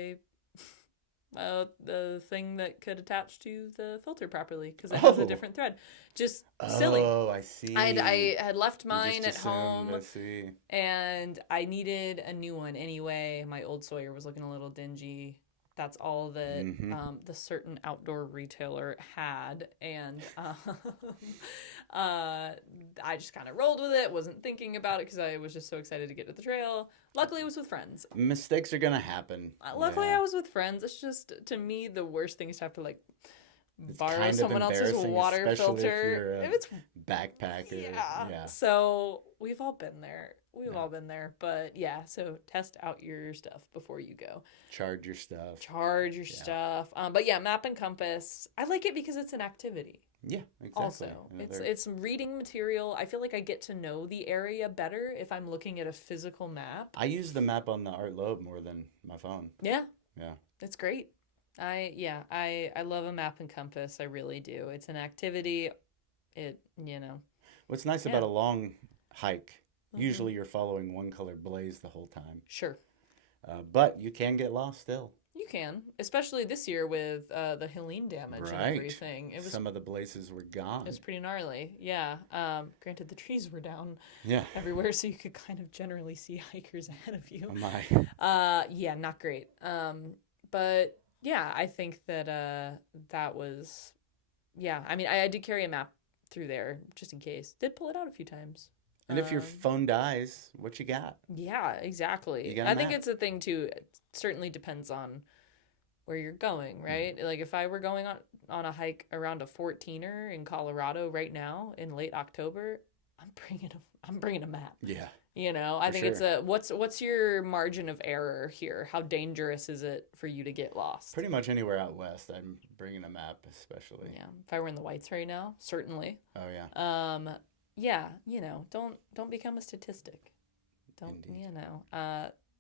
the thing that could attach to the filter properly because it has a different thread. Just silly. Oh, I see. I had left You mine just at home, assumed, I see. and I needed a new one anyway. My old Sawyer was looking a little dingy. That's all that the certain outdoor retailer had, and I just kind of rolled with it. Wasn't thinking about it because I was just so excited to get to the trail. Luckily, it was with friends. Mistakes are gonna happen. Luckily, Yeah. I was with friends. It's just, to me, the worst thing is to have to like It's borrow kind of someone else's embarrassing, water especially filter. if If it's backpacker. yeah. So we've all been there. We've all been there. But yeah, so test out your stuff before you go. Charge your stuff. Charge your stuff. But yeah, map and compass. I like it because it's an activity. Yeah, exactly. Also, it's reading material. I feel like I get to know the area better if I'm looking at a physical map. I use the map on the Art Lobe more than my phone. Yeah. Yeah. It's great. I love a map and compass. I really do. It's an activity. What's nice about a long hike, usually you're following one colored blaze the whole time. Sure. But you can get lost still. You can, especially this year with the Helene damage and everything. It was Some of the blazes were gone. It was pretty gnarly. Yeah. Granted, the trees were down Yeah. everywhere, so you could kind of generally see hikers ahead of you. Oh my. Yeah, not great. But yeah, I think that that was, yeah. I mean, I did carry a map through there just in case. Did pull it out a few times. And if your phone dies, what you got? Yeah, exactly. You got a I think map. it's a thing too. It certainly depends on where you're going, right? Like if I were going on a hike around a 14er in Colorado right now in late October, I'm bringing a map. Yeah. I think it's what's your margin of error here? How dangerous is it for you to get lost? Pretty much anywhere out west, I'm bringing a map, especially. Yeah. If I were in the whites right now, certainly. Oh yeah. Yeah, don't become a statistic. Don't, Indeed.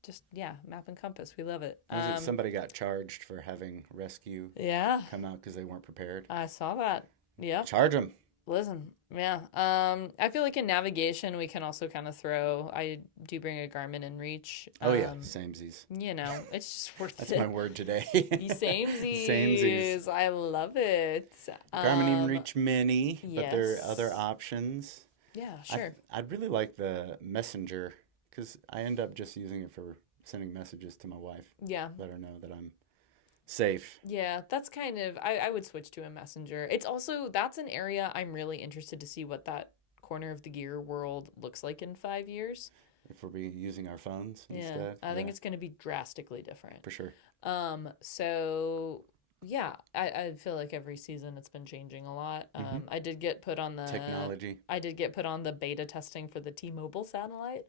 just, map and compass. We love it. Was it somebody got charged for having rescue Yeah, come out because they weren't prepared? I saw that. Yeah. Charge them. Listen, yeah. I feel like in navigation, we can also kind of I do bring a Garmin InReach. Oh yeah, samesies. It's just worth That's it. my word today. Samesies. Samesies. I love it. Garmin InReach Mini, but there are other yes. options. Yeah, sure. I'd really like the Messenger because I end up just using it for sending messages to my wife. Yeah. Let her know that I'm safe. Yeah, that's kind of, I would switch to a Messenger. It's also, that's an area I'm really interested to see what that corner of the gear world looks like in 5 years. If we'll be using our phones instead. Yeah, I think it's going to be drastically different. For sure. So yeah, I feel like every season it's been changing a lot. I did get put on the Technology. I did get put on the beta testing for the T-Mobile satellite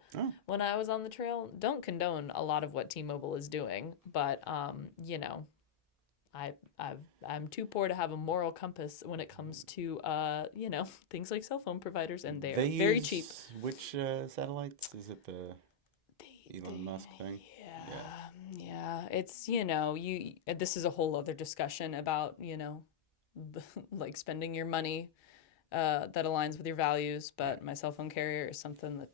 when I was on the trail. Don't condone a lot of what T-Mobile is doing, but I'm too poor to have a moral compass when it comes to things like cell phone providers, and they are very cheap. Which satellites? Is it the Elon Musk thing? Yeah, it's, this is a whole other discussion about, like spending your money that aligns with your values, but my cell phone carrier is something that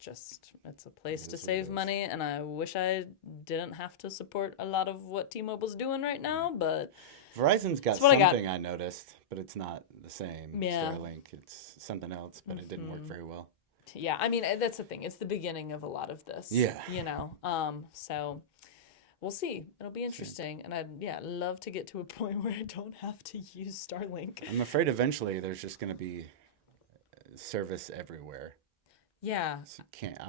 it's a place to save money, and I wish I didn't have to support a lot of what T-Mobile's doing right now, but Verizon's got something I noticed, but it's not the same. Yeah. Starlink, it's something else, but it didn't work very well. Yeah, I mean, that's the thing. It's the beginning of a lot of this. Yeah. So we'll see. It'll be interesting. And I'd love to get to a point where I don't have to use Starlink. I'm afraid eventually there's just going to be service everywhere. Yeah. So you can't.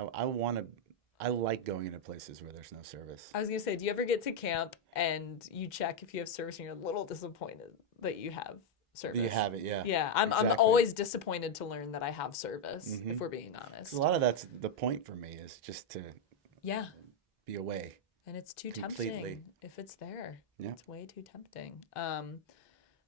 I like going into places where there's no service. I was going to say, do you ever get to camp and you check if you have service and you're a little disappointed that you have service? You have it, yeah. Yeah, I'm always disappointed to learn that I have service, if we're being honest. A lot of that's the point for me is just to be away. And it's too completely. tempting if it's there. Yeah. It's way too tempting.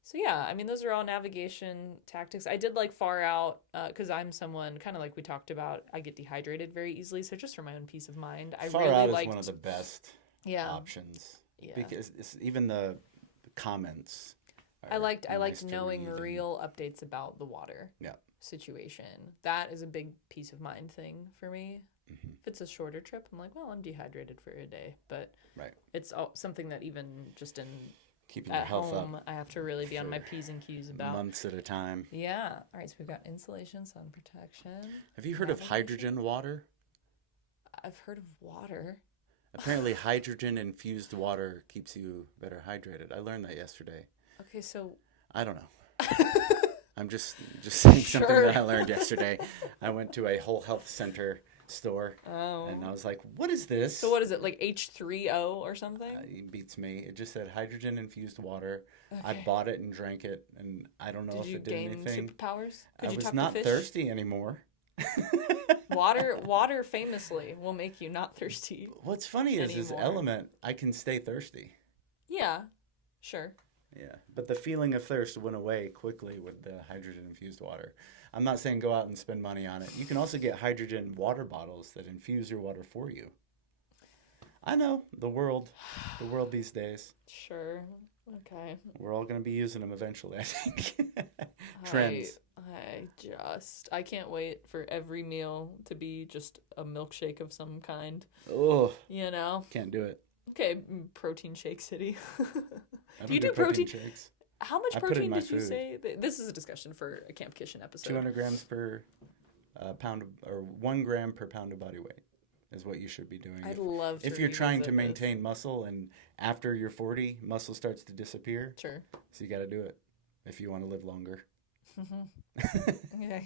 So yeah, I mean, those are all navigation tactics. I did like far out because I'm someone kind of like we talked about. I get dehydrated very easily, so just for my own peace of mind, I far really out liked is one of the best options. Yeah. Because it's even the comments. I liked nice to knowing read and- real updates about the water Yeah. situation. That is a big peace of mind thing for me. Mm-hmm. If it's a shorter trip, I'm like, well, I'm dehydrated for a day, but Right. it's something that even just in Keeping your at health home, up I have to really be on my for P's and Q's about. months at a time. Yeah. All right, so we've got insulation, sun protection. Have you heard of navigation. hydrogen water? I've heard of water. Apparently, hydrogen infused water keeps you better hydrated. I learned that yesterday. Okay, so I don't know. I'm just saying something Sure. that I learned yesterday. I went to a whole health center store, and I was like, "What is this?" So what is it, like H3O or something? It beats me. It just said hydrogen infused water. I Okay. bought it and drank it, and I don't know Did if you it did gain anything. superpowers? I Could you was talk not to fish? thirsty anymore. Water famously will make you not thirsty. What's funny is this Anymore. element, I can stay thirsty. Yeah, sure. Yeah, but the feeling of thirst went away quickly with the hydrogen infused water. I'm not saying go out and spend money on it. You can also get hydrogen water bottles that infuse your water for you. I know, the world these days. Sure. Okay. We're all going to be using them eventually, I think. Trends. I can't wait for every meal to be just a milkshake of some kind, Oh, you know? can't do it. Okay, protein shake city. I Do you don't do protein? shakes. How much I put it in protein my did you food. say? This is a discussion for a Camp Kitchen episode. 200 grams per pound of, or 1 gram per pound of body weight is what you should be doing. I'd love to If you're trying to revisit this. maintain muscle, and after you're 40, muscle starts to disappear. Sure. So you got to do it if you want to live longer. Okay.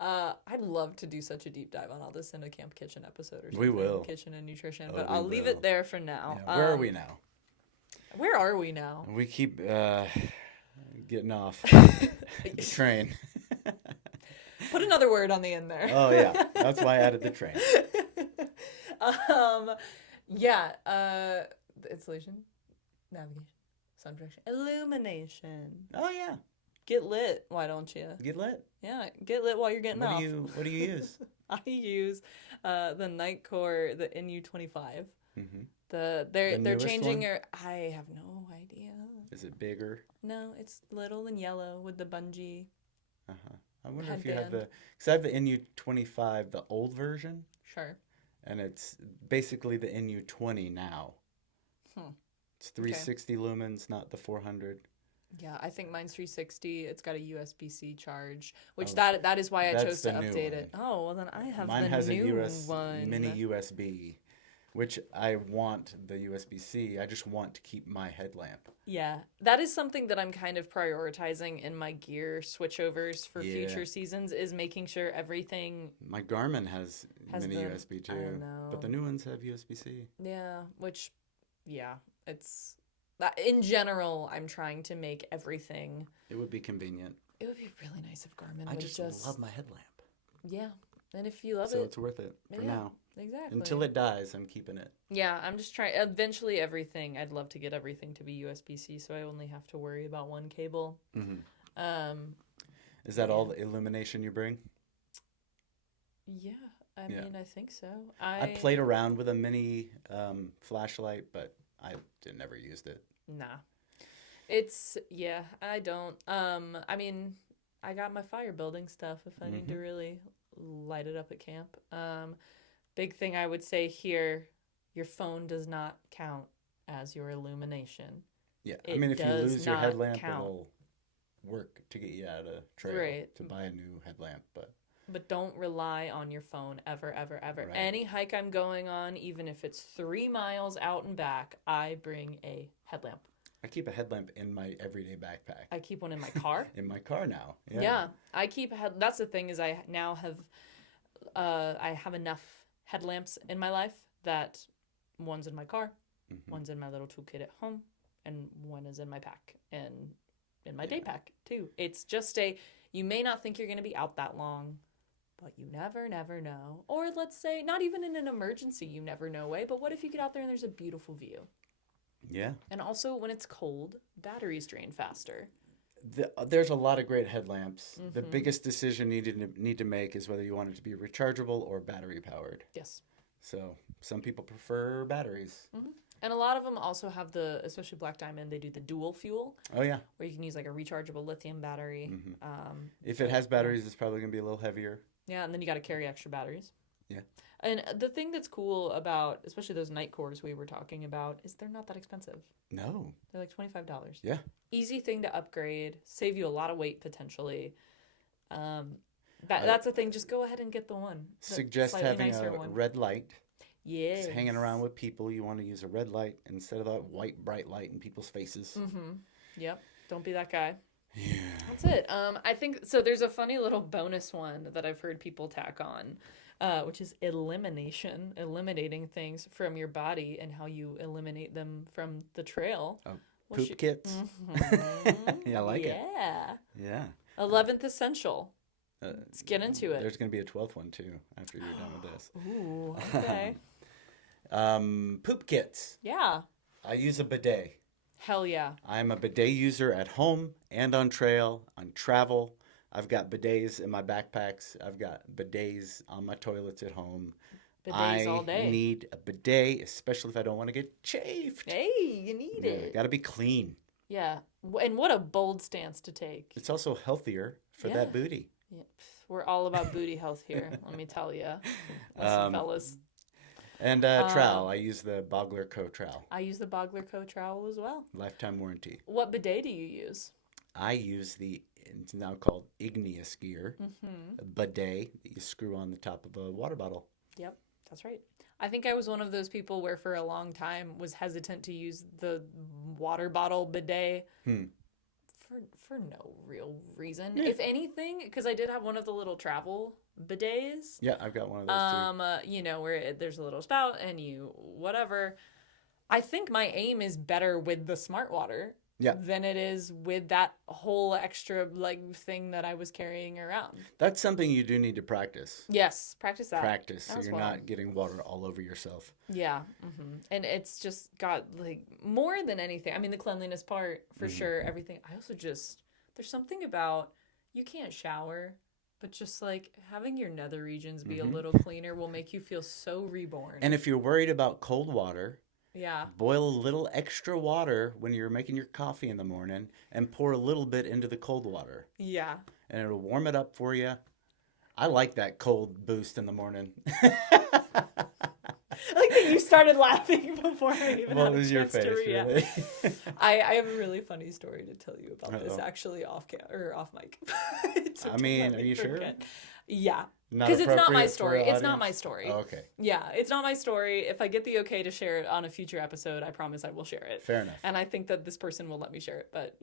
I'd love to do such a deep dive on all this in a Camp Kitchen episode or something. We will. Kitchen and nutrition, Oh, but we I'll leave will. it there for now. Yeah, where are we now? Where are we now? We keep getting off the train. Put another word on the end there. Oh, yeah. That's why I added the train. Yeah. The insulation, navigation, sun protection, illumination. Oh, yeah. Get lit. Why don't you? Get lit. Yeah, get lit while you're getting What off. do you use? I use the Nightcore, the NU25. Mm-hmm. They're newest changing one? your. I have no idea. Is it bigger? No, it's little and yellow with the bungee. Uh-huh. I wonder if you have Headband. because I have the NU25, the old version, Sure. and it's basically the NU20 now. It's 360 lumens, not the 400. Yeah, I think mine's 360. It's got a USB-C charge, which Oh, that is why I that's chose to the new update one. it. Oh, well then I have Mine the has new a one. mini USB, which I want the USB-C. I just want to keep my headlamp. Yeah, that is something that I'm kind of prioritizing in my gear switchovers for Yeah. future seasons, is making sure everything. My Garmin has Has mini the- USB I too, know. but the new ones have USB-C. Yeah, which, yeah, it's. That, in general, I'm trying to make everything. It would be convenient. It would be really nice if Garmin I would just love my headlamp, Yeah, and if you love so it, it's worth it for yeah, now. exactly. Until it dies, I'm keeping it. Yeah, I'm just trying. Eventually, everything. I'd love to get everything to be USB-C, so I only have to worry about one cable. Mm-hmm. Is that all the illumination you bring? Yeah, I Yeah. mean, I think so. I played around with a mini flashlight, but I never used it. Nah. Yeah, I don't. I mean, I got my fire building stuff if I need to really light it up at camp. Big thing I would say here, your phone does not count as your illumination. Yeah, I It mean, if you does lose your not headlamp, count. it'll work to get you out of trail Right. to buy a new headlamp. But don't rely on your phone ever, ever, ever. Right. Any hike I'm going on, even if it's 3 miles out and back, I bring a headlamp. I keep a headlamp in my everyday backpack. I keep one in my car. In my car now. Yeah, I keep that's the thing, is I now have I have enough headlamps in my life that one's in my car, one's in my little toolkit at home, and one is in my pack and in my day pack too. It's just you may not think you're going to be out that long, but you never know. Or let's say not even in an emergency, you never know way, but what if you get out there and there's a beautiful view? Yeah. And also when it's cold, batteries drain faster. There's a lot of great headlamps. The biggest decision you need to make is whether you want it to be rechargeable or battery powered. Yes. So some people prefer batteries. And a lot of them also have especially Black Diamond, they do the dual fuel. Oh, yeah. Where you can use like a rechargeable lithium battery. If it has batteries, it's probably going to be a little heavier. Yeah, and then you got to carry extra batteries. Yeah. And the thing that's cool about, especially those night cores we were talking about, is they're not that expensive. No. They're like $25. Yeah. Easy thing to upgrade, save you a lot of weight potentially. That's the thing. Just go ahead and get the one. Suggest having a red light. Yes. Hanging around with people, you want to use a red light instead of that white bright light in people's faces. Mm-hmm. Yep. Don't be that guy. Yeah. That's it. I think so. There's a funny little bonus one that I've heard people tack on, which is elimination, eliminating things from your body and how you eliminate them from the trail. Oh, poop kits. Mm-hmm. Yeah, I like it. Yeah. Yeah. 11th essential. Let's get into it. There's going to be a 12th one too after you're done with this. Ooh, okay. Poop kits. Yeah. I use a bidet. Hell yeah. I'm a bidet user at home and on trail, on travel. I've got bidets in my backpacks. I've got bidets on my toilets at home. Bidets all day. I need a bidet, especially if I don't want to get chafed. Hey, you need it. Got to be clean. Yeah. And what a bold stance to take. It's also healthier for that booty. Yeah. We're all about booty health here, let me tell you. Listen, fellas. And trowel. I use the Bogler Co. trowel. I use the Bogler Co. trowel as well. Lifetime warranty. What bidet do you use? I use it's now called Igneous Gear, a bidet that you screw on the top of a water bottle. Yep, that's right. I think I was one of those people where for a long time was hesitant to use the water bottle bidet for no real reason. Yeah. If anything, because I did have one of the little travel bidets. Yeah, I've got one of those too. Where there's a little spout and whatever. I think my aim is better with the smart water than it is with that whole extra thing that I was carrying around. That's something you do need to practice. Yes, practice that. Practice so you're not getting water all over yourself. Yeah. Mm-hmm. And it's just got more than anything. I mean, the cleanliness part for sure, everything. I also there's something about you can't shower, but just having your nether regions be a little cleaner will make you feel so reborn. And if you're worried about cold water, boil a little extra water when you're making your coffee in the morning and pour a little bit into the cold water. Yeah. And it'll warm it up for you. I like that cold boost in the morning. I like that you started laughing before I even had a chance to react. Really? I have a really funny story to tell you about this actually off mic. I mean, are you sure? Yeah. Because it's not my story. It's not my story. Oh, okay. Yeah, it's not my story. If I get the okay to share it on a future episode, I promise I will share it. Fair enough. And I think that this person will let me share it. But,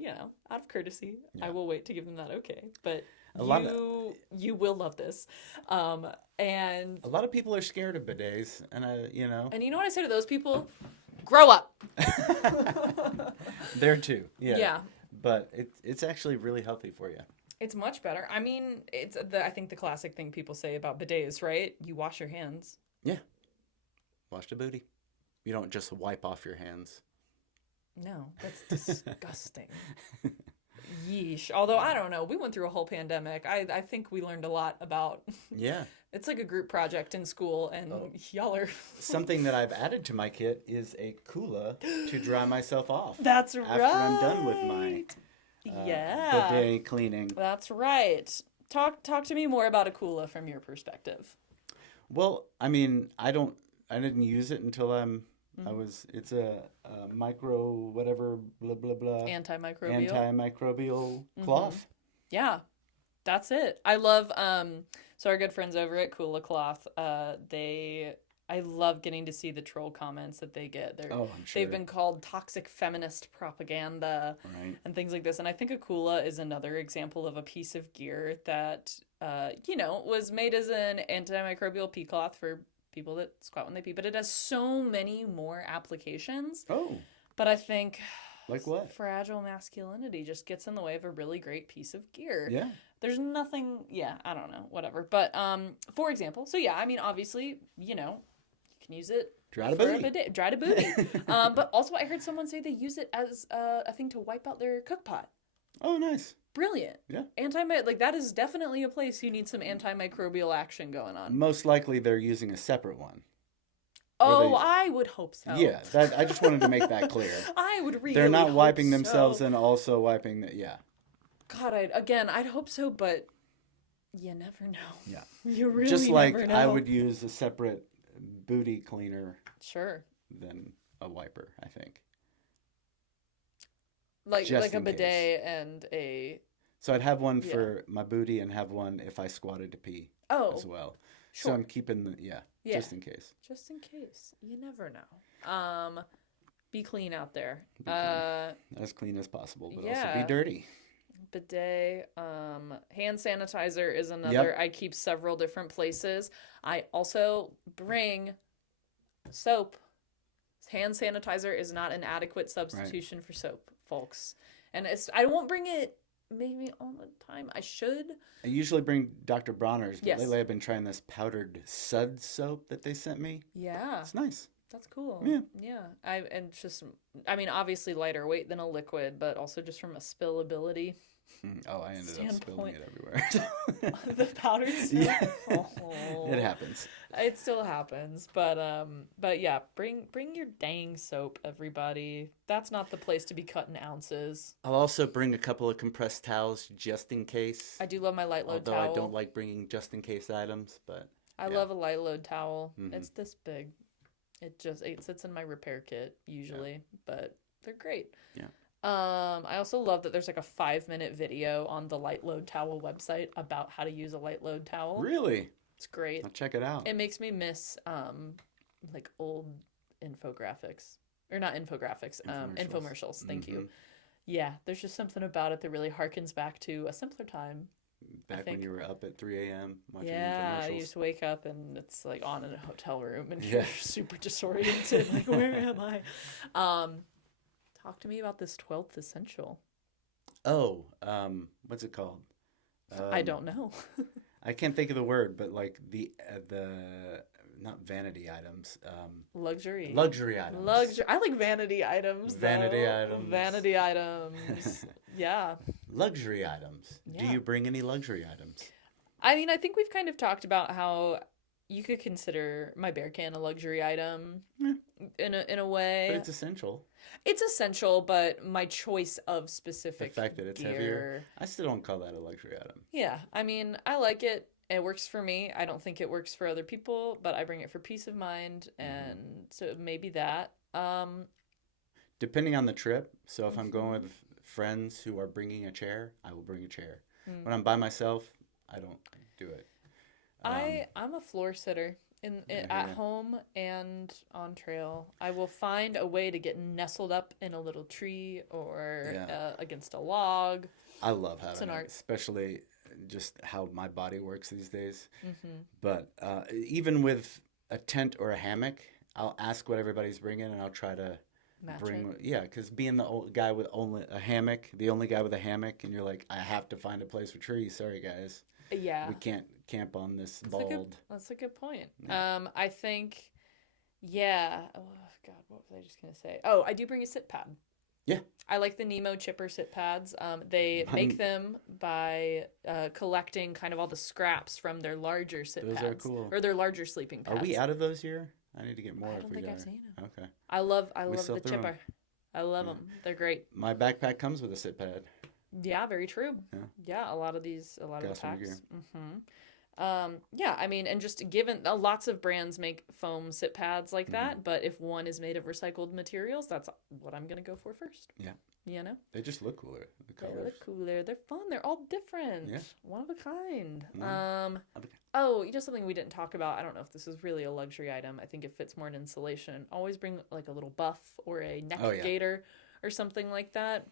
out of courtity, I will wait to give them that okay. But you will love this. And a lot of people are scared of bidets. And, And you know what I say to those people? Grow up. There too. Yeah. Yeah. But it's actually really healthy for you. It's much better. I mean, I think the classic thing people say about bidets, right? You wash your hands. Yeah. Wash the booty. You don't just wipe off your hands. No, that's disgusting. Yeesh. Although, I don't know. We went through a whole pandemic. I think we learned a lot about... Yeah. It's like a group project in school, and y'all are... Something that I've added to my kit is a cooler to dry myself off. That's right. After I'm done with my... bidet cleaning. That's right. Talk to me more about a Kula from your perspective. Well, I mean, I didn't use it until it's a micro whatever blah blah blah antimicrobial cloth. Yeah. That's it. I love so our good friends over at Kula Cloth, I love getting to see the troll comments that they get. I'm sure. They've been called toxic feminist propaganda and things like this. And I think a Kula is another example of a piece of gear that, was made as an antimicrobial pee cloth for people that squat when they pee. But it has so many more applications. Oh. But I think... Like what? Fragile masculinity just gets in the way of a really great piece of gear. Yeah. There's nothing... Yeah, I don't know. Whatever. But, for example... So, yeah, I mean, obviously, you can use it dry to booty. Dry to booty. But also I heard someone say they use it as a thing to wipe out their cook pot. Oh, nice. Brilliant. Yeah. That is definitely a place you need some antimicrobial action going on. Most likely they're using a separate one. Oh, I would hope so. Yeah, I just wanted to make that clear. I would really They're not hope wiping themselves so. and also wiping yeah. God, I'd hope so, but you never know. Yeah. You really Just like never know. I would use a separate booty cleaner Sure. than a wiper, I think. Like Just a in bidet case. and a... So I'd have one for my booty and have one if I squatted to pee as well. Sure. So I'm keeping just in case. Just in case. You never know. Be clean out there. Be clean. As clean as possible, but also be dirty. Bidet. Hand sanitizer is another. I keep several different places. I also bring soap. Hand sanitizer is not an adequate substitution for soap, folks. And I won't bring it maybe all the time. I should. I usually bring Dr. Bronner's, but lately I've been trying this powdered Sud soap that they sent me. Yeah. It's nice. That's cool. Yeah. Yeah. I mean, obviously lighter weight than a liquid, but also just from a spillability. Oh, I ended up spilling it everywhere. The powdered stuff? Yeah. Oh. It happens. It still happens. But yeah, bring your dang soap, everybody. That's not the place to be cutting ounces. I'll also bring a couple of compressed towels just in case. I do love my light load towel. Although I don't like bringing just in case items, but I love a light load towel. It's this big. It sits in my repair kit usually, but they're great. Yeah. I also love that there's like a 5-minute video on the Light Load Towel website about how to use a light load towel. Really? It's great. I'll check it out. It makes me miss like old infographics. Or not infographics, infomercials. Thank you. Yeah, there's just something about it that really harkens back to a simpler time. Back when you were up at 3 a.m. watching infomercials. Yeah, you just wake up and it's like on in a hotel room and you're super disoriented. Like, where am I? Talk to me about this 12th essential. Oh, what's it called? I don't know. I can't think of the word, but like the not vanity items. Luxury items. I like vanity items. Vanity items. Vanity items. Yeah. Luxury items. Yeah. Do you bring any luxury items? I mean, I think we've kind of talked about how you could consider my bear can a luxury item in a way. But it's essential. It's essential, but my choice of specific the fact that it's gear, heavier, I still don't call that a luxury item. Yeah, I mean, I like it. It works for me. I don't think it works for other people, but I bring it for peace of mind, and so maybe that. Depending on the trip. So if I'm going with friends who are bringing a chair, I will bring a chair. When I'm by myself, I don't do it. I'm a floor sitter at home and on trail. I will find a way to get nestled up in a little tree or against a log. I love having it's an art. Especially just how my body works these days. But even with a tent or a hammock, I'll ask what everybody's bringing and I'll try to bring it. Yeah, because being the guy with only a hammock, the only guy with a hammock, and you're like, I have to find a place for trees. Sorry, guys. Yeah. We can't camp on this bald. That's a good point. Yeah. I think, oh, God, what was I just going to say? Oh, I do bring a sit pad. Yeah. I like the Nemo Chipper sit pads. They make them by collecting kind of all the scraps from their larger sit pads. Those are cool. Or their larger sleeping pads. Are we out of those here? I need to get more. I don't think I've seen them. Okay. I love the Chipper. 'Em. I love them. They're great. My backpack comes with a sit pad. Yeah, very true. Yeah, a lot of the packs. Yeah, I mean, and just given lots of brands make foam sit pads like that, but if one is made of recycled materials, that's what I'm gonna go for first. Yeah. You know? They just look cooler. The colors. They look cooler. They're fun. They're all different. Yeah. One of a kind. No. Oh, something we didn't talk about. I don't know if this is really a luxury item. I think it fits more in insulation. Always bring like a little buff or a neck gaiter or something like that.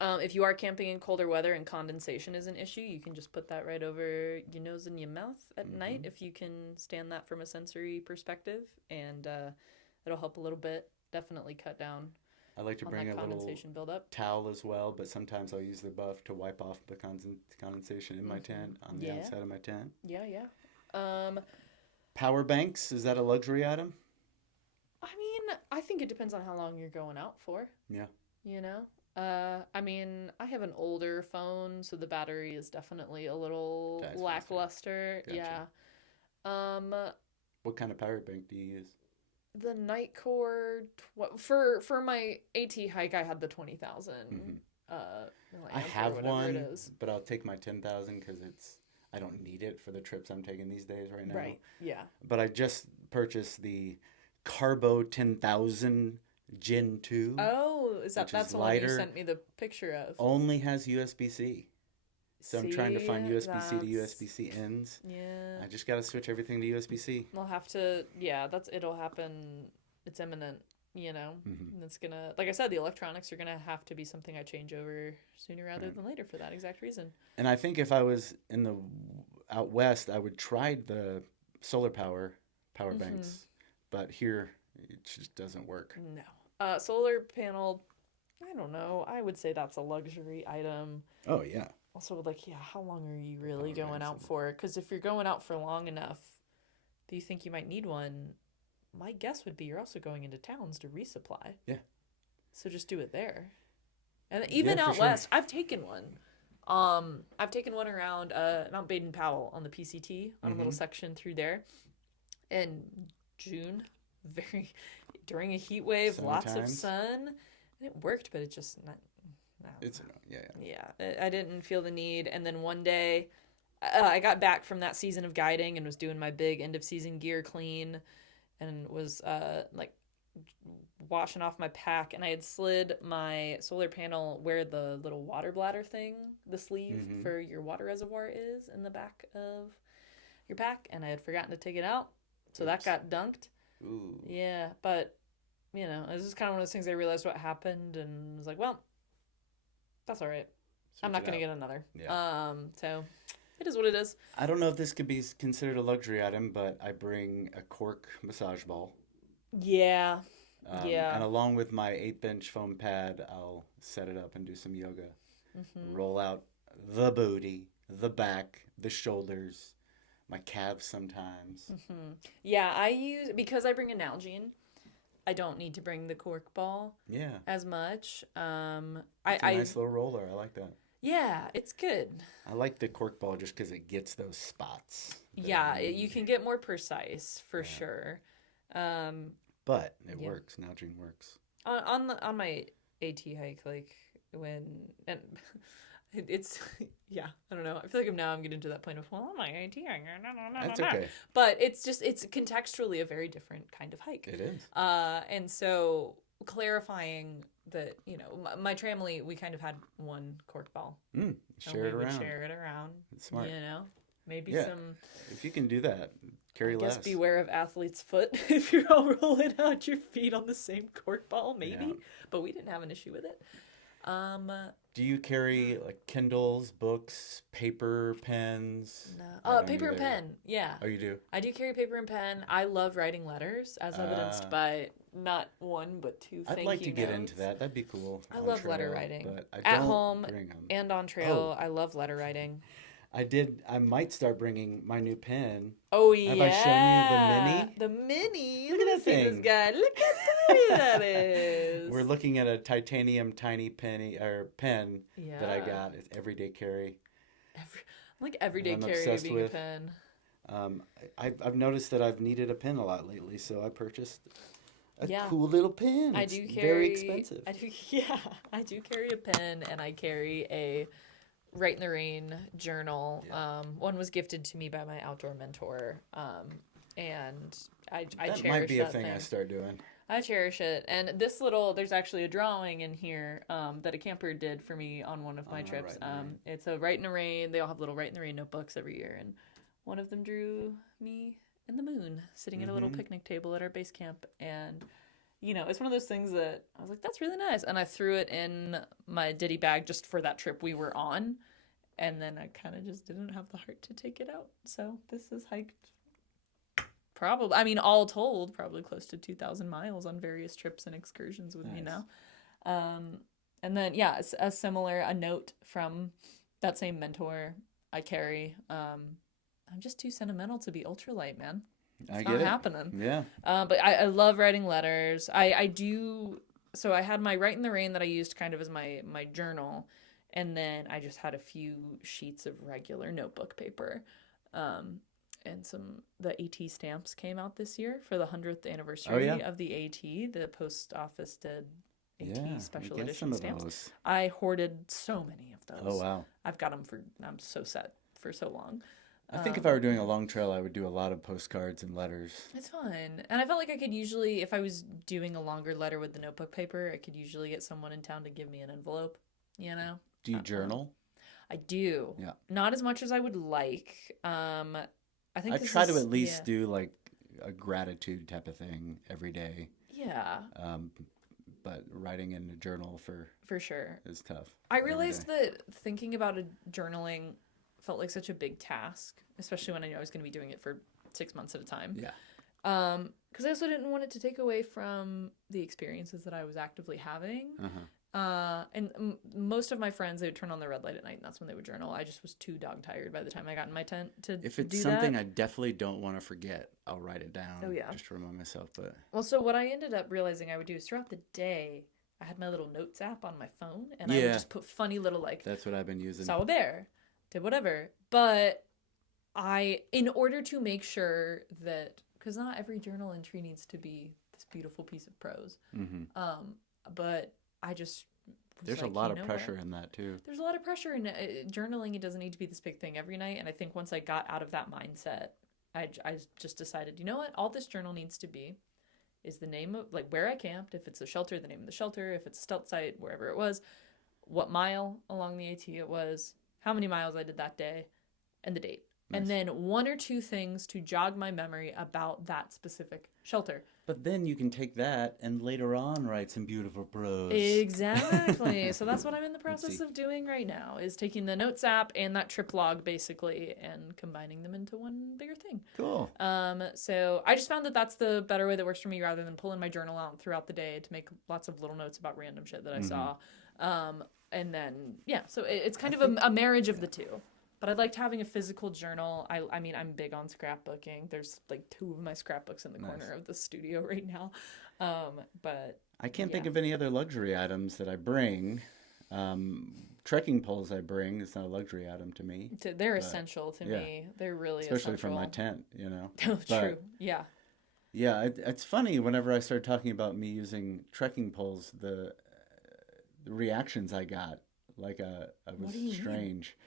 If you are camping in colder weather and condensation is an issue, you can just put that right over your nose and your mouth at night if you can stand that from a sensory perspective, and it'll help a little bit. Definitely cut down. I like to bring a little buildup. towel as well, but sometimes I'll use the buff to wipe off the condensation in my tent, on the outside of my tent. Yeah. Power banks, is that a luxury item? I mean, I think it depends on how long you're going out for. Yeah. You know? I mean, I have an older phone, so the battery is definitely a little lackluster. Gotcha. Yeah. What kind of power bank do you use? The Nightcore for my AT hike, I had the 20,000. I have one, but I'll take my 10,000 because I don't need it for the trips I'm taking these days right now. Right. Yeah. But I just purchased the Carbo 10,000 Gen 2. Oh, that's the one you sent me the picture of? Only has USB-C. So I'm trying to find USB-C to that's- USB-C ends. Yeah. I just got to switch everything to USB-C. We'll have to, it'll happen. It's imminent, you know. Mm-hmm. It's gonna, like I said, the electronics are gonna have to be something I change over sooner rather than later for that exact reason. And I think if I was out west, I would try the solar power banks. But here, it just doesn't work. No. Solar panel, I don't know. I would say that's a luxury item. Oh, yeah. Also, like, how long are you really going out for? Because if you're going out for long enough that you think you might need one, my guess would be you're also going into towns to resupply. Yeah. So just do it there. And even out west, I've taken one. I've taken one around Mount Baden-Powell on the PCT, on a little section through there. In June, during a heat wave, lots of sun. And it worked, but it just not. It's I didn't feel the need. And then one day I got back from that season of guiding and was doing my big end of season gear clean and was like washing off my pack, and I had slid my solar panel where the little water bladder thing, the sleeve for your water reservoir is in the back of your pack, and I had forgotten to take it out. So that got dunked. Ooh. Yeah, but you know, it was just kind of one of those things. I realized what happened and was like, well, that's all right. I'm not going to get another. Yeah. So it is what it is. I don't know if this could be considered a luxury item, but I bring a cork massage ball. Yeah. And along with my 8-bench foam pad, I'll set it up and do some yoga. Roll out the booty, the back, the shoulders, my calves sometimes. Yeah, because I bring a Nalgene, I don't need to bring the cork ball as much. It's a nice little roller. I like that. Yeah, it's good. I like the cork ball just because it gets those spots. Yeah, you can get more precise for sure. But it works. Nalgene works. On my AT hike, like it's I don't know. I feel like I'm getting to that point of I'm my AT hike. That's okay. But it's contextually a very different kind of hike. It is. And so clarifying that, you know, my family, we kind of had one cork ball. Share it around. Share it around. It's smart. You know, maybe some. If you can do that, carry less. I guess beware of athlete's foot if you're all rolling out your feet on the same cork ball, maybe. Yeah. But we didn't have an issue with it. Do you carry like Kindles, books, paper, pens? No. Paper and pen. Yeah. Oh, you do? I do carry paper and pen. I love writing letters, as evidenced by not one but two thank you I'd like to get notes. into that. That'd be cool. I love letter writing. But I At don't home bring 'em. and on trail. I love letter writing. I might start bringing my new pen. Oh, Have I shown you the mini? Look at that thing. This guy. Look how tiny that is. We're looking at a titanium tiny pen that I got. It's everyday carry. Everyday I'm carry obsessed being with. a pen. I've noticed that I've needed a pen a lot lately, so I purchased a Yeah. cool little pen. I It's do carry. very expensive. I do carry a pen, and I carry a Write in the Rain journal. Yeah. One was gifted to me by my outdoor mentor, and I That cherish might be a that thing I start doing. I cherish it. And there's actually a drawing in here that a camper did for me on one of my trips. Write in the Rain. It's a Write in the Rain. They all have little Write in the Rain notebooks every year, and one of them drew me and the moon sitting at a little picnic table at our base camp. And you know, it's one of those things that I was like, that's really nice. And I threw it in my ditty bag just for that trip we were on. And then I kind of just didn't have the heart to take it out. So this is hiked all told, probably close to 2,000 miles on various trips and excursions with me now. And then, a note from that same mentor I carry. I'm just too sentimental to be ultralight, man. It's not happening. Yeah. But I love writing letters. I do. So I had my Write in the Rain that I used kind of as my journal. And then I just had a few sheets of regular notebook paper. the AT stamps came out this year for the 100th anniversary of the AT. The post office did AT special edition stamps. Those. I hoarded so many of those. Oh, wow. I've got them I'm so set for so long. I think if I were doing a long trail, I would do a lot of postcards and letters. It's fun. And I felt like I could usually, if I was doing a longer letter with the notebook paper, I could usually get someone in town to give me an envelope, you know? Do you journal? I do. Yeah. Not as much as I would like. I think I try to at least do like a gratitude type of thing every day. Yeah. But writing in a journal for sure is tough. I realized that thinking about journaling felt like such a big task, especially when I knew I was going to be doing it for 6 months at a time. Yeah. Because I also didn't want it to take away from the experiences that I was actively having. Most of my friends, they would turn on the red light at night, and that's when they would journal. I just was too dog tired by the time I got in my tent to If it's do something that. I definitely don't want to forget, I'll write it down. Oh, yeah. Just to remind myself. But Well, so what I ended up realizing I would do is throughout the day, I had my little notes app on my phone, and I would just put funny little that's what I've been using. saw a bear, did whatever. But in order to make sure that, because not every journal entry needs to be this beautiful piece of prose, but I just was There's like, a lot you of know pressure what? in that too. There's a lot of pressure in journaling. It doesn't need to be this big thing every night. And I think once I got out of that mindset, I just decided, you know what? All this journal needs to be is the name of, like, where I camped. If it's a shelter, the name of the shelter. If it's a stealth site, wherever it was, what mile along the AT it was, how many miles I did that day, and the date. Nice. And then 1 or 2 things to jog my memory about that specific shelter. But then you can take that and later on write some beautiful prose. Exactly. So that's what I'm in the process of doing right now, is taking the notes app and that trip log basically and combining them into one bigger thing. Cool. So I just found that that's the better way that works for me, rather than pulling my journal out throughout the day to make lots of little notes about random shit that I saw. And then, so it's kind of a marriage of the two. But I liked having a physical journal. I mean, I'm big on scrapbooking. There's like 2 of my scrapbooks in the corner of the studio right now. But I can't think of any other luxury items that I bring. Trekking poles I bring. It's not a luxury item to me. They're essential to me. They're really especially essential. for my tent, you know. True. Yeah. Yeah, it's funny whenever I started talking about me using trekking poles, the reactions I got, like I was strange.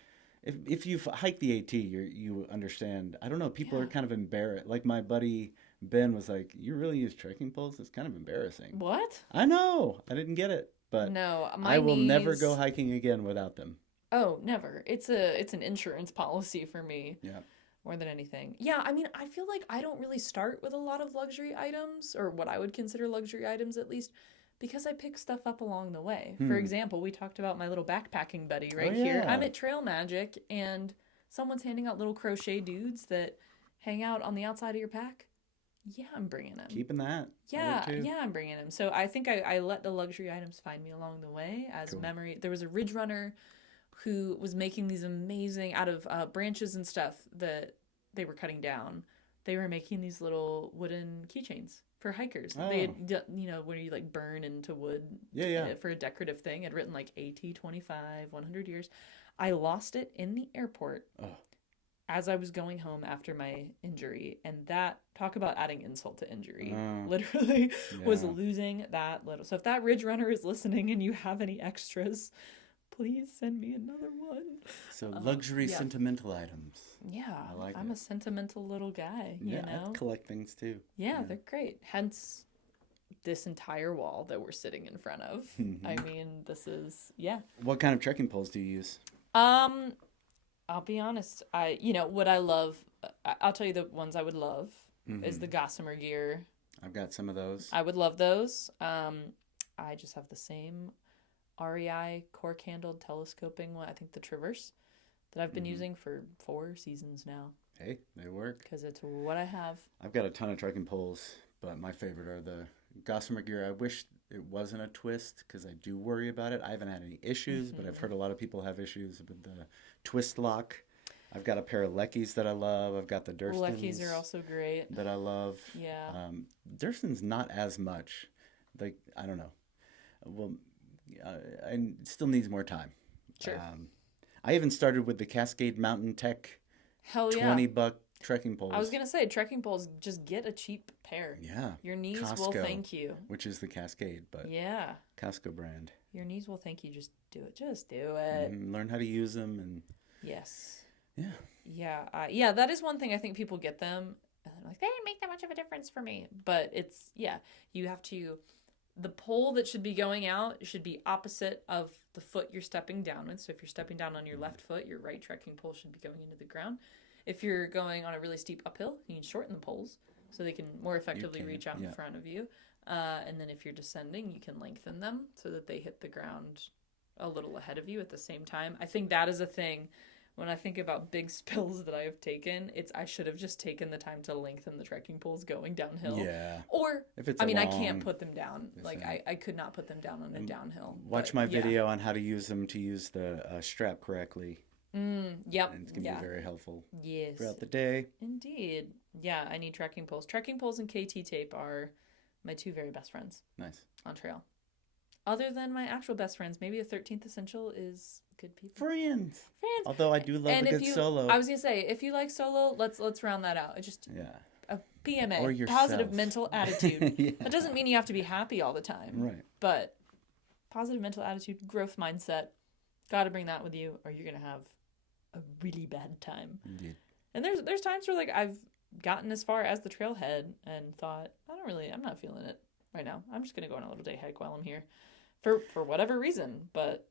If you've hiked the AT, you understand. I don't know. People are kind of embarrassed. Like my buddy Ben was like, "You really use trekking poles? It's kind of embarrassing." What? I know. I didn't get it, but no, I will never go hiking again without them. Oh, never. It's an insurance policy for me. Yeah. More than anything. Yeah, I mean, I feel like I don't really start with a lot of luxury items, or what I would consider luxury items at least, because I pick stuff up along the way. For example, we talked about my little backpacking buddy here. I'm at Trail Magic, and someone's handing out little crochet dudes that hang out on the outside of your pack. Yeah, I'm bringing them. Keeping that. Yeah, I'm bringing them. So I think I let the luxury items find me along the way as memory. There was a ridge runner who was making these amazing, out of branches and stuff that they were cutting down. They were making these little wooden keychains for hikers. They had, where you like burn into wood for a decorative thing. I'd written like AT 25, 100 years. I lost it in the airport as I was going home after my injury. And that, talk about adding insult to injury, literally was losing that little. So if that ridge runner is listening and you have any extras, please send me another one. So luxury sentimental items. Yeah, I I'm a sentimental little guy, you know? I collect things too. Yeah, they're great. Hence this entire wall that we're sitting in front of. I mean, this is, What kind of trekking poles do you use? I'll be honest. What I love, I'll tell you the ones I would love is the Gossamer Gear. I've got some of those. I would love those. I just have the same REI cork handled telescoping one. I think the Traverse that I've been using for 4 seasons now. Hey, they work. Because it's what I have. I've got a ton of trekking poles, but my favorite are the Gossamer Gear. I wish it wasn't a twist because I do worry about it. I haven't had any issues, but I've heard a lot of people have issues with the twist lock. I've got a pair of Leckies that I love. I've got the Durstons. Leckies are also great. That I love. Yeah. Durstons not as much. Like, I don't know. Well, it still needs more time. Sure. I even started with the Cascade Mountain Tech Hell yeah. $20 Trekking poles. I was going to say, trekking poles, just get a cheap pair. Yeah. Your knees will Costco, thank you. Which is the Cascade, but Yeah. Costco brand. Your knees will thank you. Just do it. Just do it. Learn how to use them and Yes. yeah. Yeah, that is one thing I think people get them and they're like, they didn't make that much of a difference for me. But it's, you have to, the pole that should be going out should be opposite of the foot you're stepping down with. So if you're stepping down on your left foot, your right trekking pole should be going into the ground. If you're going on a really steep uphill, you can shorten the poles so they can more effectively reach out in front of you. And then if you're descending, you can lengthen them so that they hit the ground a little ahead of you at the same time. I think that is a thing. When I think about big spills that I have taken, I should have just taken the time to lengthen the trekking poles going downhill. Yeah. Or, if it's I can't put them down. Like, I could not put them down on a downhill. Watch my video on how to use them to use the strap correctly. Yep. And it's going to be very helpful. Yes. Throughout the day. Indeed. Yeah, I need trekking poles. Trekking poles and KT tape are my two very best friends. Nice. On trail. Other than my actual best friends, maybe a 13th essential is good people. Friends. Although I do love a good solo. I was gonna say, if you like solo, let's round that out. Just a PMA, or yourself. Positive mental attitude. That doesn't mean you have to be happy all the time. Right. But positive mental attitude, growth mindset, got to bring that with you, or you're gonna have a really bad time. Indeed. And there's times where like I've gotten as far as the trailhead and thought, I'm not feeling it right now. I'm just gonna go on a little day hike while I'm here, for whatever reason. But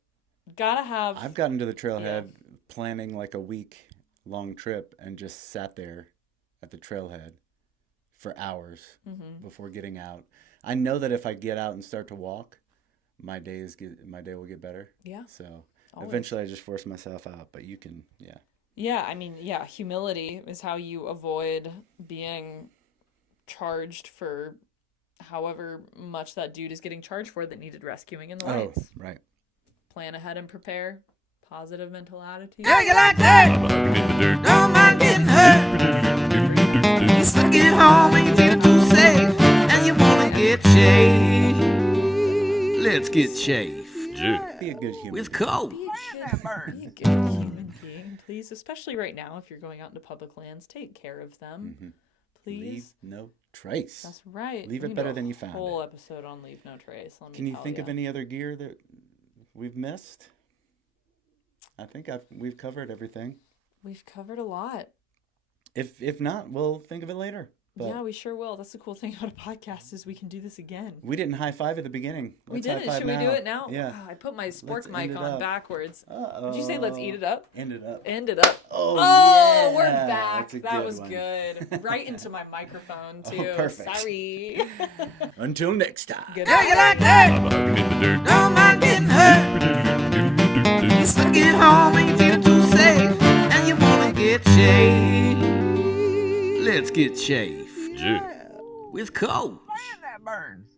gotta have. I've gotten to the trailhead planning like a week-long trip and just sat there at the trailhead for hours before getting out. I know that if I get out and start to walk, my day will get better. Yeah. So eventually I just force myself out, but you can, Yeah, humility is how you avoid being charged for however much that dude is getting charged for that needed rescuing in the lights. Oh, right. Plan ahead and prepare. Positive mental attitude. Yeah, you like that? Don't mind getting hurt. You still get home and you feel too safe, and you wanna get shaved. Let's get shaved. Be a good human. With Coach. Be a good human being, please. Especially right now, if you're going out into public lands, take care of them. Please. Leave no trace. That's right. Leave it better than you found it. Whole episode on leave no trace. Can you think of any other gear that we've missed? I think we've covered everything. We've covered a lot. If not, we'll think of it later. But yeah, we sure will. That's the cool thing about a podcast is we can do this again. We didn't high five at the beginning. We didn't. Should we do it now? Yeah. Wow, I put my sports mic on backwards. Uh-oh. Did you say let's eat it up? End it up. End it up. Oh, yeah. We're back. That was good. Right into my microphone, too. Perfect. Sorry. Until next time. Good. Yeah, you like that? Don't mind getting hurt. You still get home and you feel too safe, and you wanna get shaved. Let's get shaved. With Coach. Man, that burns.